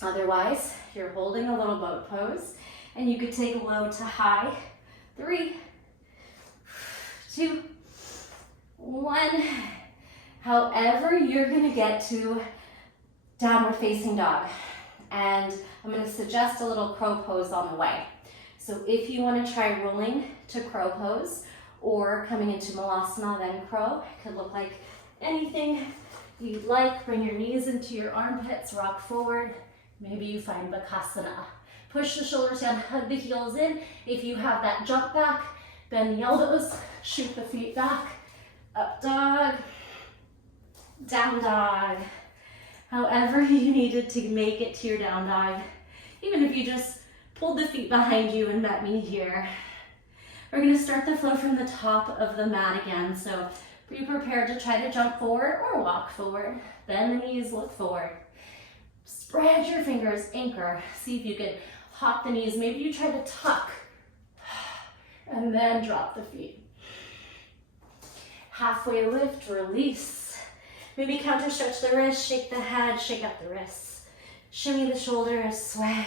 Otherwise, you're holding a little boat pose, and you could take low to high. 3, 2, 1. However you're gonna get to downward facing dog. And I'm gonna suggest a little crow pose on the way. So if you wanna try rolling to crow pose, or coming into malasana, then crow, it could look like anything you'd like. Bring your knees into your armpits, rock forward. Maybe you find bakasana. Push the shoulders down, hug the heels in. If you have that jump back, bend the elbows, shoot the feet back. Up dog, down dog. However you needed to make it to your down dog. Even if you just pulled the feet behind you and met me here. We're gonna start the flow from the top of the mat again. So be prepared to try to jump forward or walk forward. Bend the knees, look forward. Spread your fingers, anchor. See if you can hop the knees. Maybe you try to tuck and then drop the feet. Halfway lift, release. Maybe counter stretch the wrists, shake the head, shake up the wrists. Shimmy the shoulders, sway.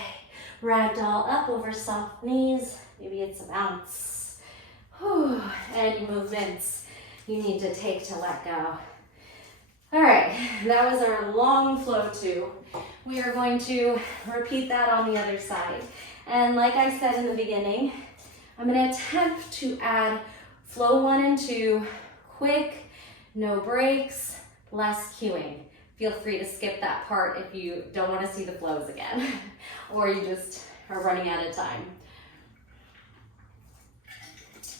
Ragdoll up over soft knees. Maybe it's a bounce. Whew. Any movements you need to take to let go. All right, that was our long flow two. We are going to repeat that on the other side. And like I said in the beginning, I'm gonna attempt to add flow 1 and 2, quick, no breaks, less cueing. Feel free to skip that part if you don't wanna see the flows again, or you just are running out of time.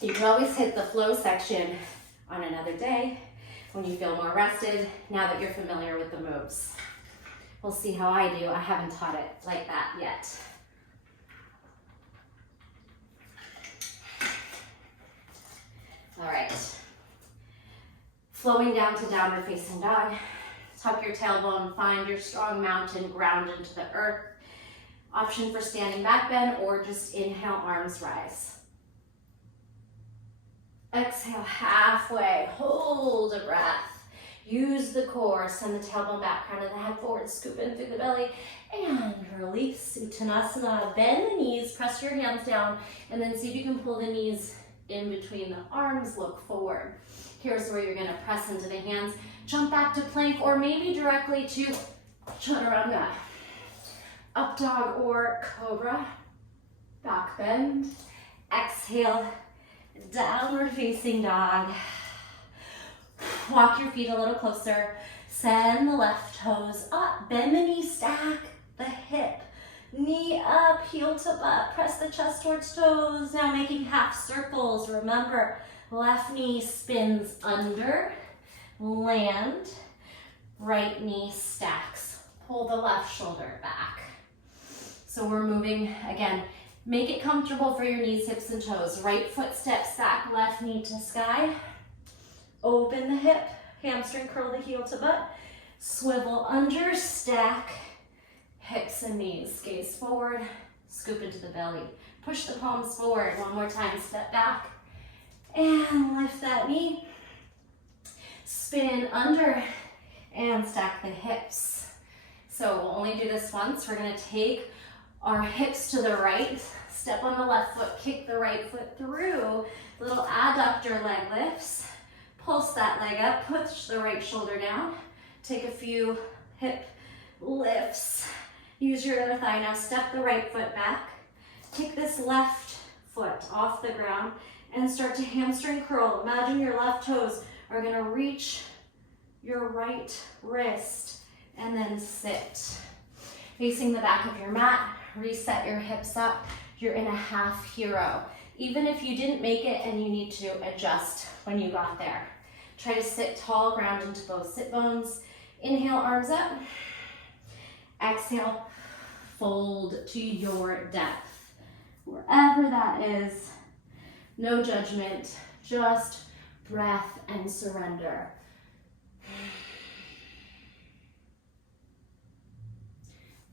You can always hit the flow section on another day when you feel more rested, now that you're familiar with the moves. We'll see how I do. I haven't taught it like that yet. All right. Flowing down to downward facing dog. Tuck your tailbone, find your strong mountain, ground into the earth. Option for standing back bend or just inhale, arms rise. Exhale halfway, hold a breath. Use the core, send the tailbone back, crown of the head forward, scoop in through the belly, and release. Uttanasana, bend the knees, press your hands down, and then see if you can pull the knees in between the arms, look forward. Here's where you're gonna press into the hands, jump back to plank, or maybe directly to chaturanga. Up dog or cobra, back bend. Exhale, downward facing dog. Walk your feet a little closer. Send the left toes up. Bend the knee, stack the hip. Knee up, heel to butt. Press the chest towards toes. Now making half circles. Remember, left knee spins under, land. Right knee stacks. Pull the left shoulder back. So we're moving, again, make it comfortable for your knees, hips, and toes. Right foot steps back, left knee to sky. Open the hip, hamstring curl the heel to butt. Swivel under, stack, hips and knees. Gaze forward, scoop into the belly. Push the palms forward. One more time, step back. And lift that knee. Spin under and stack the hips. So we'll only do this once. We're gonna take our hips to the right, step on the left foot, kick the right foot through. Little adductor leg lifts. Pulse that leg up, push the right shoulder down. Take a few hip lifts. Use your other thigh. Now step the right foot back. Take this left foot off the ground and start to hamstring curl. Imagine your left toes are gonna reach your right wrist and then sit. Facing the back of your mat, reset your hips up. You're in a half hero. Even if you didn't make it and you need to adjust when you got there. Try to sit tall, ground into both sit bones. Inhale, arms up. Exhale, fold to your depth. Wherever that is, no judgment, just breath and surrender.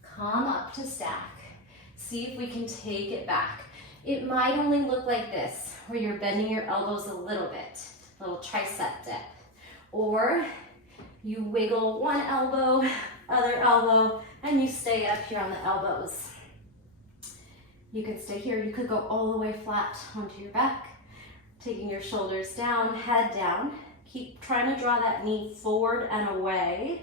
Come up to stack. See if we can take it back. It might only look like this, where you're bending your elbows a little bit, little tricep dip. Or you wiggle one elbow, other elbow, and you stay up here on the elbows. You could stay here. You could go all the way flat onto your back, taking your shoulders down, head down. Keep trying to draw that knee forward and away.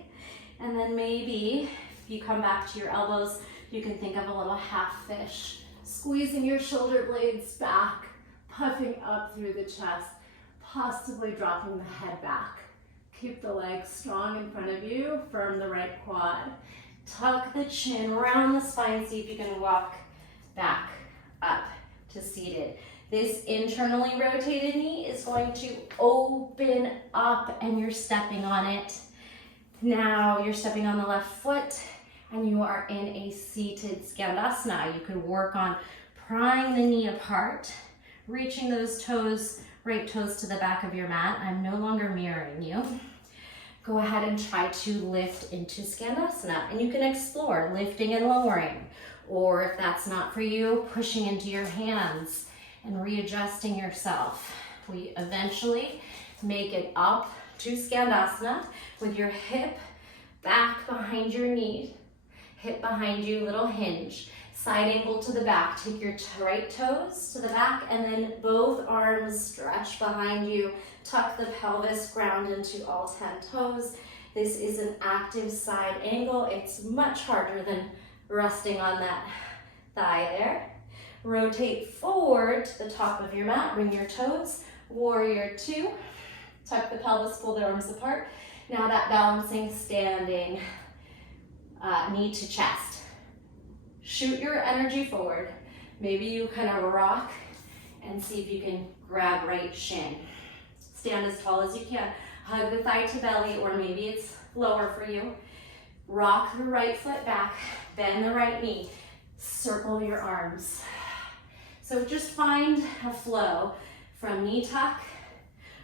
And then maybe if you come back to your elbows, you can think of a little half fish. Squeezing your shoulder blades back, puffing up through the chest, possibly dropping the head back. Keep the legs strong in front of you, firm the right quad. Tuck the chin, round the spine, see if you can walk back up to seated. This internally rotated knee is going to open up and you're stepping on it. Now you're stepping on the left foot and you are in a seated Skandasana. You could work on prying the knee apart, reaching those toes, right toes to the back of your mat. I'm no longer mirroring you. Go ahead and try to lift into Skandasana, and you can explore lifting and lowering, or if that's not for you, pushing into your hands and readjusting yourself. We eventually make it up to Skandasana with your hip back behind your knee, hip behind you, little hinge, side angle to the back. Take your right toes to the back and then both arms stretch behind you. Tuck the pelvis, ground into all 10 toes. This is an active side angle. It's much harder than resting on that thigh there. Rotate forward to the top of your mat. Bring your toes. Warrior 2. Tuck the pelvis, pull the arms apart. Now that balancing standing knee to chest. Shoot your energy forward. Maybe you kind of rock and see if you can grab right shin. Stand as tall as you can. Hug the thigh to belly, or maybe it's lower for you. Rock the right foot back, bend the right knee. Circle your arms. So just find a flow from knee tuck,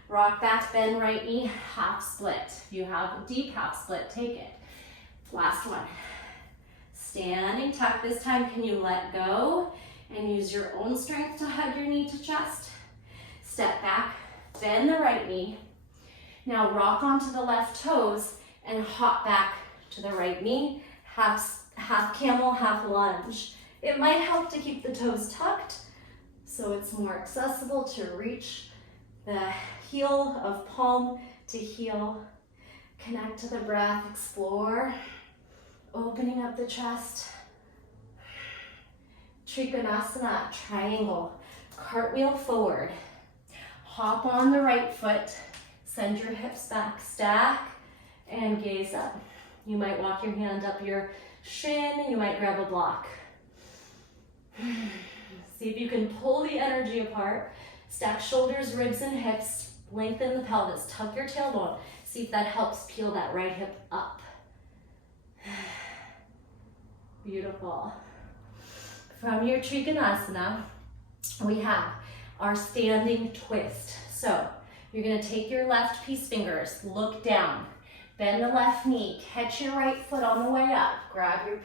rock back, bend right knee, half split. If you have a deep half split, take it. Last one. Standing tuck. This time, can you let go and use your own strength to hug your knee to chest? Step back, bend the right knee. Now rock onto the left toes and hop back to the right knee. Half camel, half lunge. It might help to keep the toes tucked so it's more accessible to reach the heel of palm to heel. Connect to the breath, explore, opening up the chest. Trikonasana, triangle, cartwheel forward. Hop on the right foot, send your hips back, stack, and gaze up. You might walk your hand up your shin, you might grab a block. See if you can pull the energy apart. Stack shoulders, ribs, and hips. Lengthen the pelvis, tuck your tailbone. See if that helps peel that right hip up. Beautiful. From your Trikonasana, we have our standing twist. So you're gonna take your left peace fingers, look down, bend the left knee, catch your right foot on the way up, grab your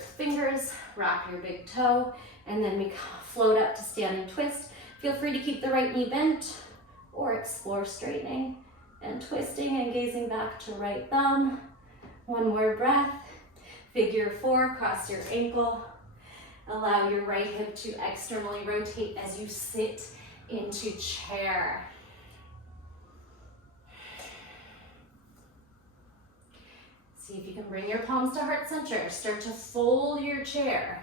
fingers, rock your big toe, and then we float up to standing twist. Feel free to keep the right knee bent or explore straightening and twisting and gazing back to right thumb. One more breath. Figure 4, cross your ankle. Allow your right hip to externally rotate as you sit into chair. See if you can bring your palms to heart center. Start to fold your chair.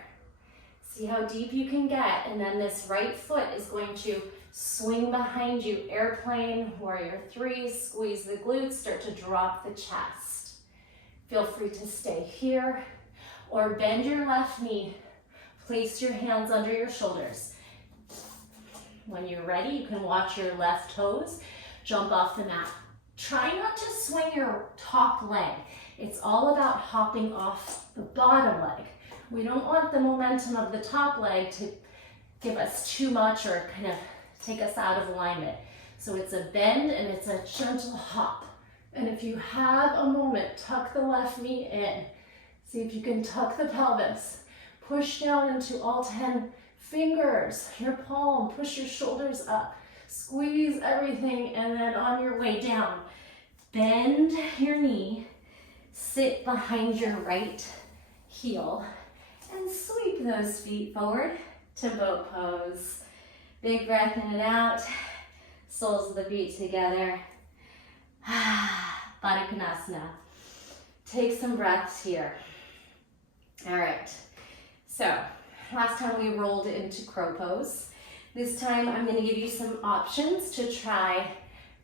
See how deep you can get, and then this right foot is going to swing behind you. Airplane, warrior 3, squeeze the glutes, start to drop the chest. Feel free to stay here, or bend your left knee. Place your hands under your shoulders. When you're ready, you can watch your left toes jump off the mat. Try not to swing your top leg. It's all about hopping off the bottom leg. We don't want the momentum of the top leg to give us too much or kind of take us out of alignment. So it's a bend and it's a gentle hop. And if you have a moment, tuck the left knee in. See if you can tuck the pelvis. Push down into all 10 fingers, your palm, push your shoulders up. Squeeze everything, and then on your way down, bend your knee, sit behind your right heel, and sweep those feet forward to boat pose. Big breath in and out, soles of the feet together. Baddha Konasana. Take some breaths here. All right, so last time we rolled into crow pose. This time I'm going to give you some options to try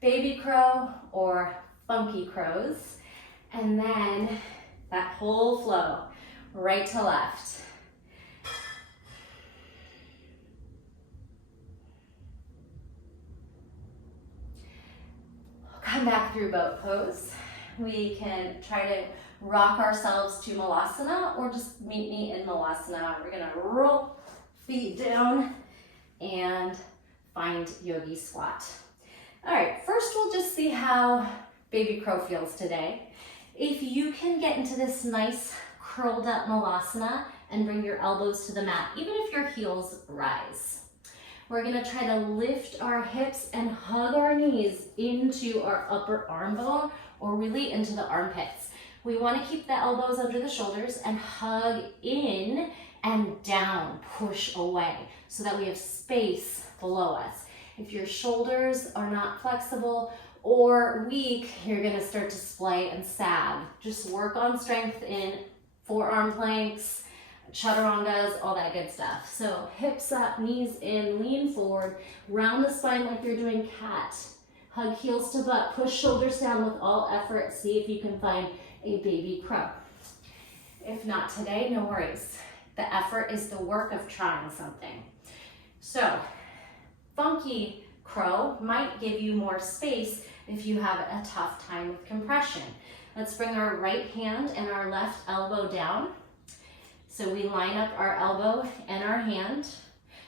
baby crow or funky crows, and then that whole flow, right to left. Come back through boat pose. We can try to rock ourselves to Malasana or just meet me in Malasana. We're gonna roll feet down and find Yogi squat. All right, first we'll just see how baby crow feels today. If you can get into this nice curled up Malasana and bring your elbows to the mat, even if your heels rise. We're gonna try to lift our hips and hug our knees into our upper arm bone or really into the armpits. We wanna keep the elbows under the shoulders and hug in and down, push away, so that we have space below us. If your shoulders are not flexible or weak, you're gonna start to splay and sag. Just work on strength in forearm planks, chaturangas, all that good stuff. So hips up, knees in, lean forward, round the spine like you're doing cat. Hug heels to butt, push shoulders down with all effort. See if you can find a baby crow. If not today, no worries. The effort is the work of trying something. So, funky crow might give you more space if you have a tough time with compression. Let's bring our right hand and our left elbow down. So we line up our elbow and our hand.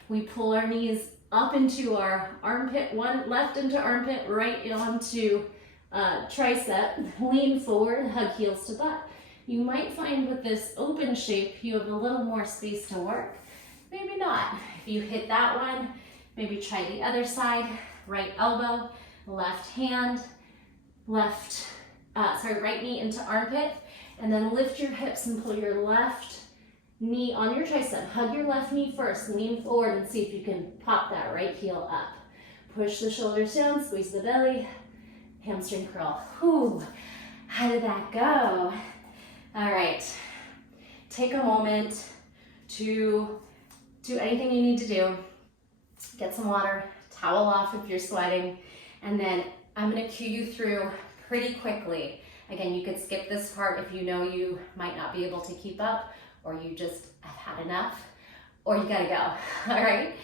We pull our knees up into our armpit, one left into armpit, right onto tricep. Lean forward, hug heels to butt. You might find with this open shape, you have a little more space to work. Maybe not. If you hit that one, maybe try the other side. Right elbow, left hand, right knee into armpit, and then lift your hips and pull your left knee on your tricep. Hug your left knee first, lean forward and see if you can pop that right heel up. Push the shoulders down, squeeze the belly, hamstring curl. Whew, how did that go? All right, take a moment to do anything you need to do. Get some water, towel off if you're sweating, and then I'm gonna cue you through pretty quickly. Again, you could skip this part if you know you might not be able to keep up, or you just have had enough, or you gotta go, all right?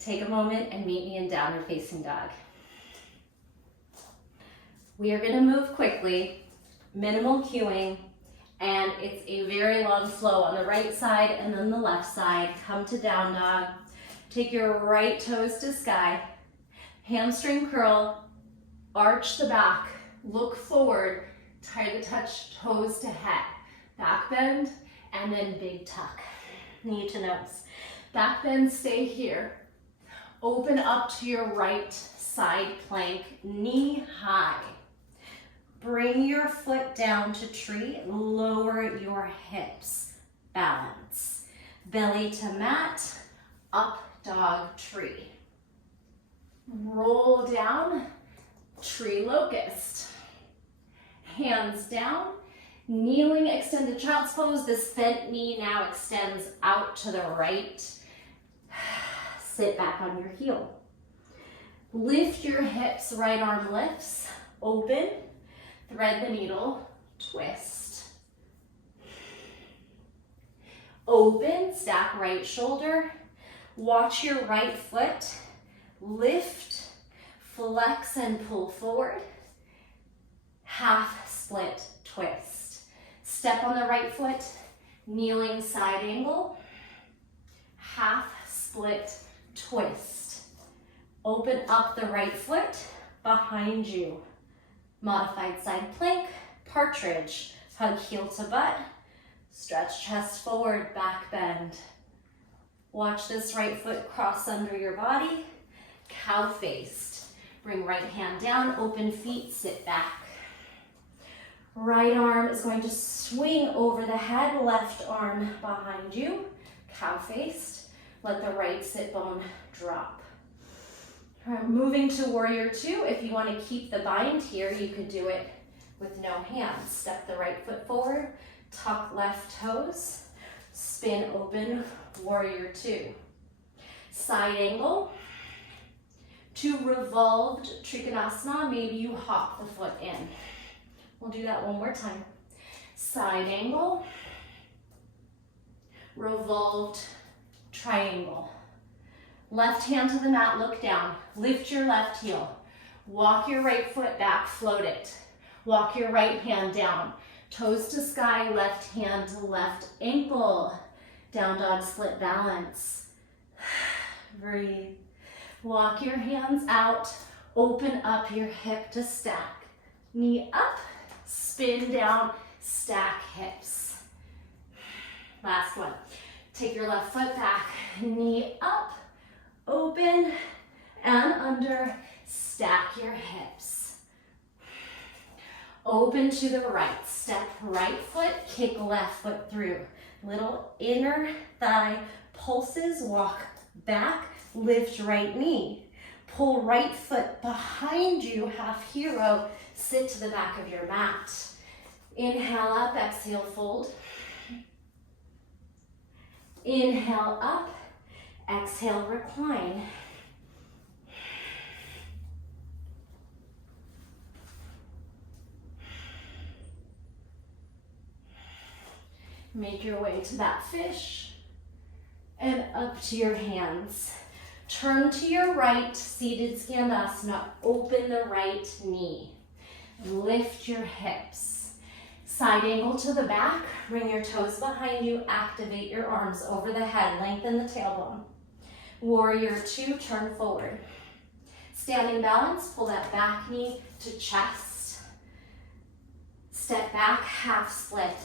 Take a moment and meet me in downward facing dog. We are gonna move quickly, minimal cueing, and it's a very long flow on the right side and then the left side. Come to down dog. Take your right toes to sky, hamstring curl, arch the back, look forward, try to touch toes to head, back bend, and then big tuck, knee to nose. Back bend, stay here. Open up to your right side plank, knee high. Bring your foot down to tree, lower your hips, balance. Belly to mat, up dog tree. Roll down, tree locust. Hands down, kneeling extended child's pose. This bent knee now extends out to the right. Sit back on your heel. Lift your hips, right arm lifts, open, thread the needle, twist. Open, stack right shoulder. Watch your right foot, lift, flex and pull forward. Half split twist. Step on the right foot, kneeling side angle. Half split twist. Open up the right foot behind you. Modified side plank, partridge. Hug heel to butt. Stretch chest forward, back bend. Watch this right foot cross under your body. Cow faced. Bring right hand down, open feet, sit back. Right arm is going to swing over the head, left arm behind you, cow faced. Let the right sit bone drop. All right, moving to warrior two. If you want to keep the bind here, you could do it with no hands. Step the right foot forward, tuck left toes, spin open, warrior two. Side angle to revolved trikonasana. Maybe you hop the foot in. We'll do that one more time. Side angle, revolved triangle. Left hand to the mat, look down. Lift your left heel. Walk your right foot back, float it. Walk your right hand down. Toes to sky, left hand to left ankle. Down dog split balance. Breathe. Walk your hands out. Open up your hip to stack. Knee up, spin down, stack hips. Last one. Take your left foot back, knee up, open and under, stack your hips. Open to the right, step right foot, kick left foot through. Little inner thigh pulses, walk back, lift right knee. Pull right foot behind you, half hero, sit to the back of your mat. Inhale up, exhale, fold. Inhale up, exhale, recline. Make your way to that fish and up to your hands. Turn to your right, seated skandasana. Open the right knee. Lift your hips. Side angle to the back. Bring your toes behind you. Activate your arms over the head. Lengthen the tailbone. Warrior two, turn forward. Standing balance, pull that back knee to chest. Step back, half split.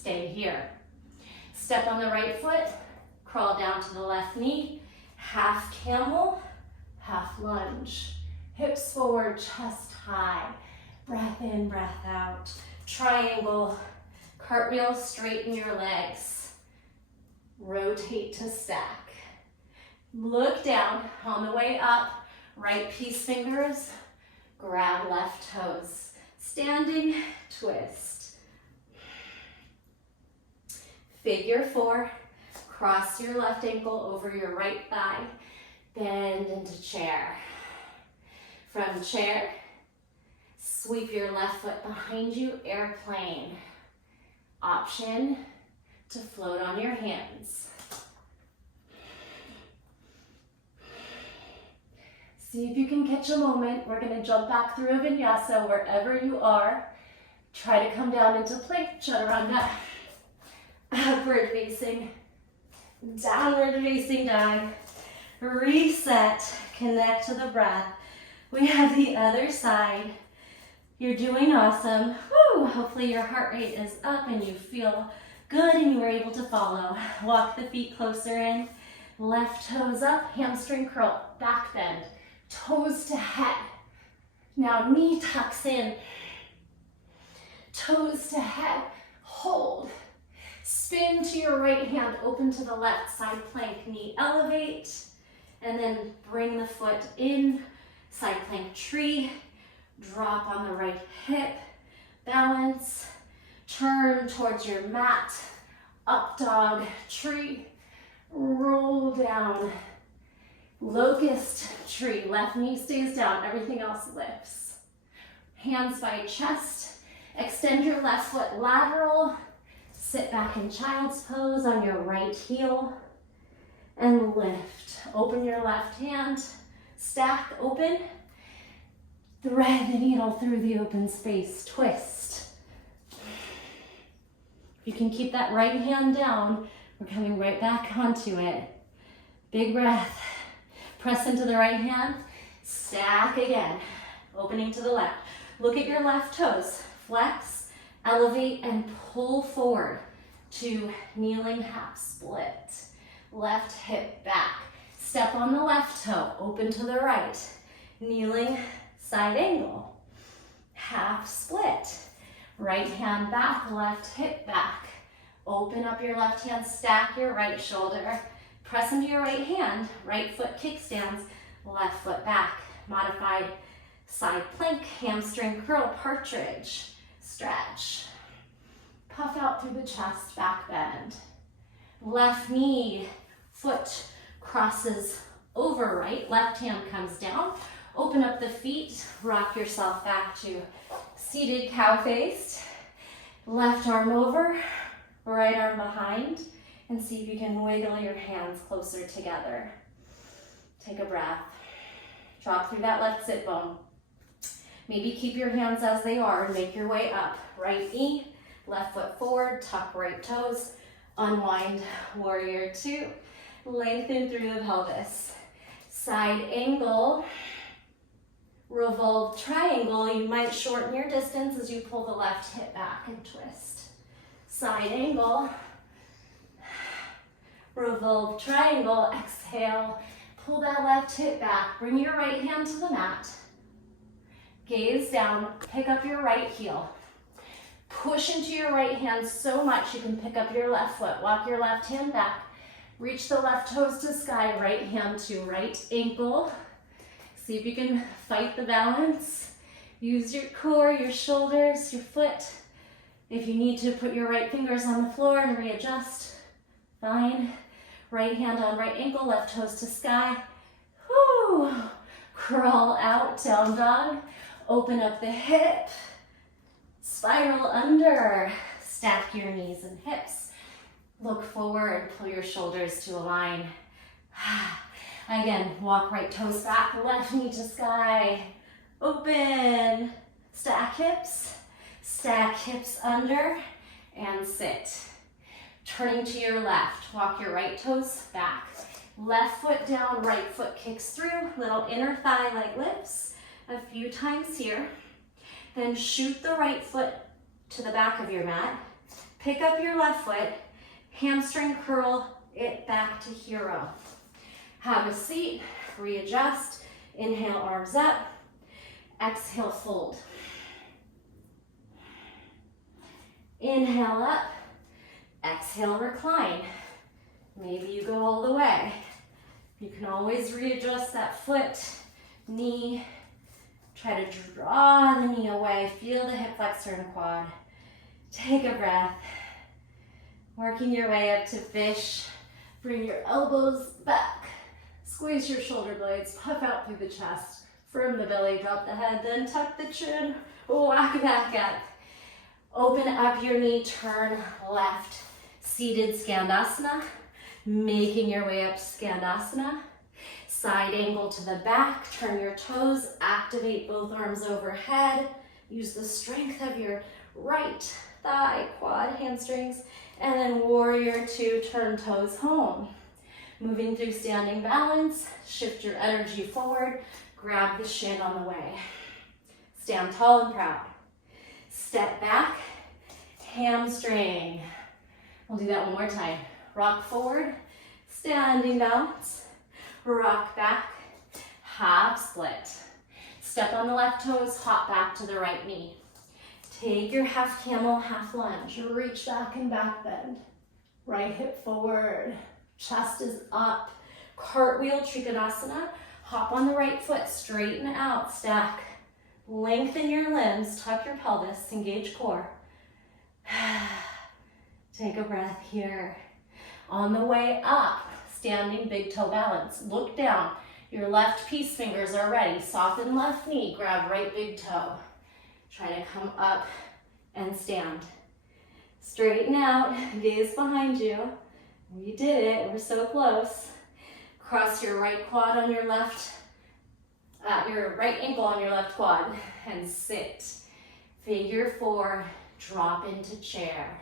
Stay here. Step on the right foot, crawl down to the left knee, half camel, half lunge. Hips forward, chest high. Breath in, breath out. Triangle, cartwheel, straighten your legs. Rotate to stack. Look down on the way up, right peace fingers, grab left toes. Standing twist. Figure 4, cross your left ankle over your right thigh, bend into chair. From chair, sweep your left foot behind you, airplane. Option to float on your hands. See if you can catch a moment. We're going to jump back through a vinyasa wherever you are. Try to come down into plank chaturanga. Upward facing, downward facing dog. Reset, connect to the breath. We have the other side. You're doing awesome. Woo! Hopefully your heart rate is up and you feel good and you were able to follow. Walk the feet closer in. Left toes up, hamstring curl, back bend. Toes to head. Now knee tucks in. Toes to head. Hold. Spin to your right hand, open to the left, side plank, knee elevate. And then bring the foot in, side plank tree. Drop on the right hip. Balance. Turn towards your mat. Up dog, tree. Roll down. Locust tree, left knee stays down, everything else lifts. Hands by chest, extend your left foot lateral, sit back in child's pose on your right heel, and lift. Open your left hand, stack open, thread the needle through the open space, twist. If you can keep that right hand down, we're coming right back onto it. Big breath. Press into the right hand, stack again, opening to the left. Look at your left toes, flex, elevate, and pull forward to kneeling half split. Left hip back, step on the left toe, open to the right. Kneeling side angle, half split. Right hand back, left hip back. Open up your left hand, stack your right shoulder. Press into your right hand, right foot kickstands, left foot back. Modified side plank, hamstring curl, partridge. Stretch. Puff out through the chest, back bend. Left knee, foot crosses over right, left hand comes down. Open up the feet, rock yourself back to seated cow face. Left arm over, right arm behind. And see if you can wiggle your hands closer together. Take a breath. Drop through that left sit bone. Maybe keep your hands as they are and make your way up. Right knee, left foot forward, tuck right toes. Unwind, warrior 2. Lengthen through the pelvis. Side angle, revolve triangle. You might shorten your distance as you pull the left hip back and twist. Side angle. Revolve triangle, exhale, pull that left hip back, bring your right hand to the mat, gaze down, pick up your right heel, push into your right hand so much you can pick up your left foot, walk your left hand back, reach the left toes to sky, right hand to right ankle, see if you can fight the balance, use your core, your shoulders, your foot, if you need to put your right fingers on the floor and readjust, fine. Right hand on right ankle, left toes to sky. Whoo! Crawl out, down dog. Open up the hip. Spiral under. Stack your knees and hips. Look forward, pull your shoulders to align. Again, walk right toes back, left knee to sky. Open. Stack hips under, and sit. Turning to your left, walk your right toes back. Left foot down, right foot kicks through. Little inner thigh leg lifts a few times here. Then shoot the right foot to the back of your mat. Pick up your left foot, hamstring curl it back to hero. Have a seat, readjust, inhale, arms up, exhale, fold. Inhale up, exhale, recline. Maybe you go all the way. You can always readjust that foot, knee. Try to draw the knee away. Feel the hip flexor and quad. Take a breath. Working your way up to fish. Bring your elbows back. Squeeze your shoulder blades. Puff out through the chest. Firm the belly. Drop the head. Then tuck the chin. Whack back up. Open up your knee. Turn left. Seated Skandasana. Making your way up to Skandasana. Side angle to the back. Turn your toes. Activate both arms overhead. Use the strength of your right thigh, quad, hamstrings. And then warrior two, turn toes home. Moving through standing balance. Shift your energy forward. Grab the shin on the way. Stand tall and proud. Step back. Hamstring. We'll do that one more time. Rock forward. Standing balance. Rock back. Half split. Step on the left toes. Hop back to the right knee. Take your half camel, half lunge. Reach back and back bend. Right hip forward. Chest is up. Cartwheel Trikonasana. Hop on the right foot. Straighten out. Stack. Lengthen your limbs. Tuck your pelvis. Engage core. Take a breath here. On the way up, standing big toe balance. Look down. Your left peace fingers are ready. Soften left knee. Grab right big toe. Try to come up and stand. Straighten out, gaze behind you. You did it, we're so close. Cross your right quad on your left, your right ankle on your left quad and sit. Figure four, drop into chair.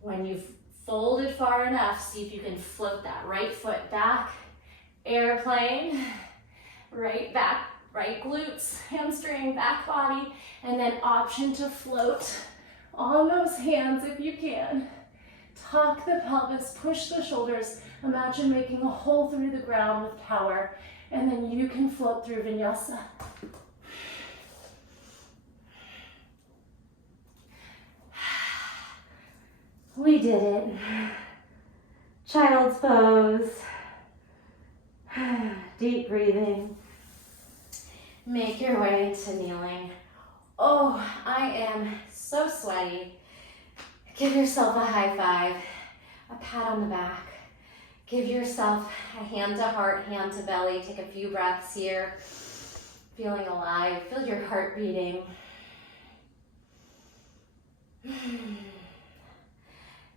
When you've folded far enough, see if you can float that right foot back. Airplane, right back. Right glutes, hamstring, back body, and then option to float on those hands if you can. Tuck the pelvis, push the shoulders. Imagine making a hole through the ground with power, and then you can float through vinyasa. We did it. Child's pose. Deep breathing. Make your way to kneeling. Oh, I am so sweaty. Give yourself a high five, a pat on the back. Give yourself a hand to heart, hand to belly. Take a few breaths here. Feeling alive. Feel your heart beating.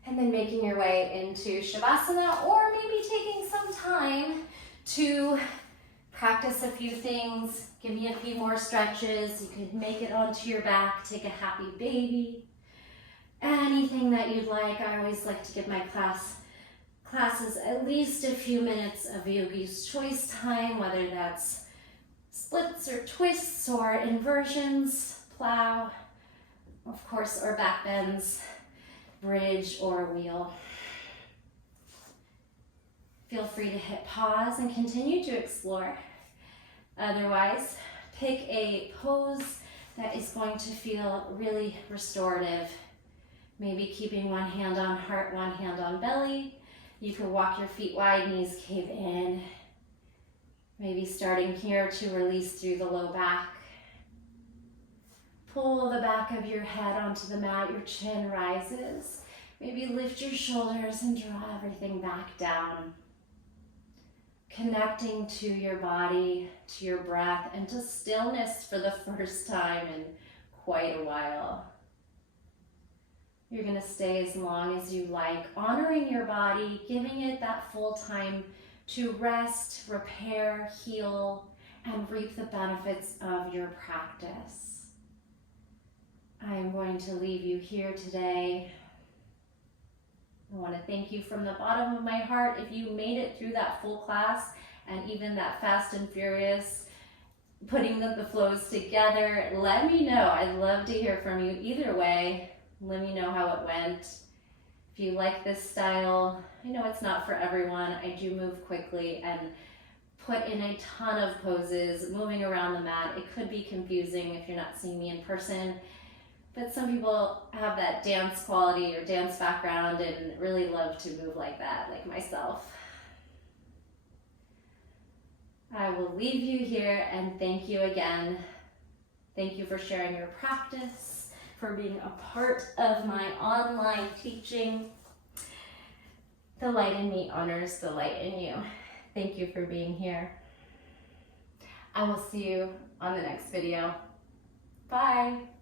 And then making your way into Shavasana, or maybe taking some time to practice a few things. Give me a few more stretches. You could make it onto your back. Take a happy baby. Anything that you'd like. I always like to give my classes at least a few minutes of Yogi's choice time, whether that's splits or twists or inversions, plow, of course, or back bends, bridge or wheel. Feel free to hit pause and continue to explore. Otherwise, pick a pose that is going to feel really restorative. Maybe keeping one hand on heart, one hand on belly. You could walk your feet wide, knees cave in. Maybe starting here to release through the low back. Pull the back of your head onto the mat, your chin rises. Maybe lift your shoulders and draw everything back down. Connecting to your body, to your breath, and to stillness for the first time in quite a while. You're going to stay as long as you like, honoring your body, giving it that full time to rest, repair, heal, and reap the benefits of your practice. I am going to leave you here today. I want to thank you from the bottom of my heart if you made it through that full class and even that fast and furious, putting the flows together. Let me know. I'd love to hear from you either way. Let me know how it went. If you like this style, I know it's not for everyone. I do move quickly and put in a ton of poses, moving around the mat. It could be confusing if you're not seeing me in person, but some people have that dance quality or dance background and really love to move like that, like myself. I will leave you here and thank you again. Thank you for sharing your practice, for being a part of my online teaching. The light in me honors the light in you. Thank you for being here. I will see you on the next video. Bye.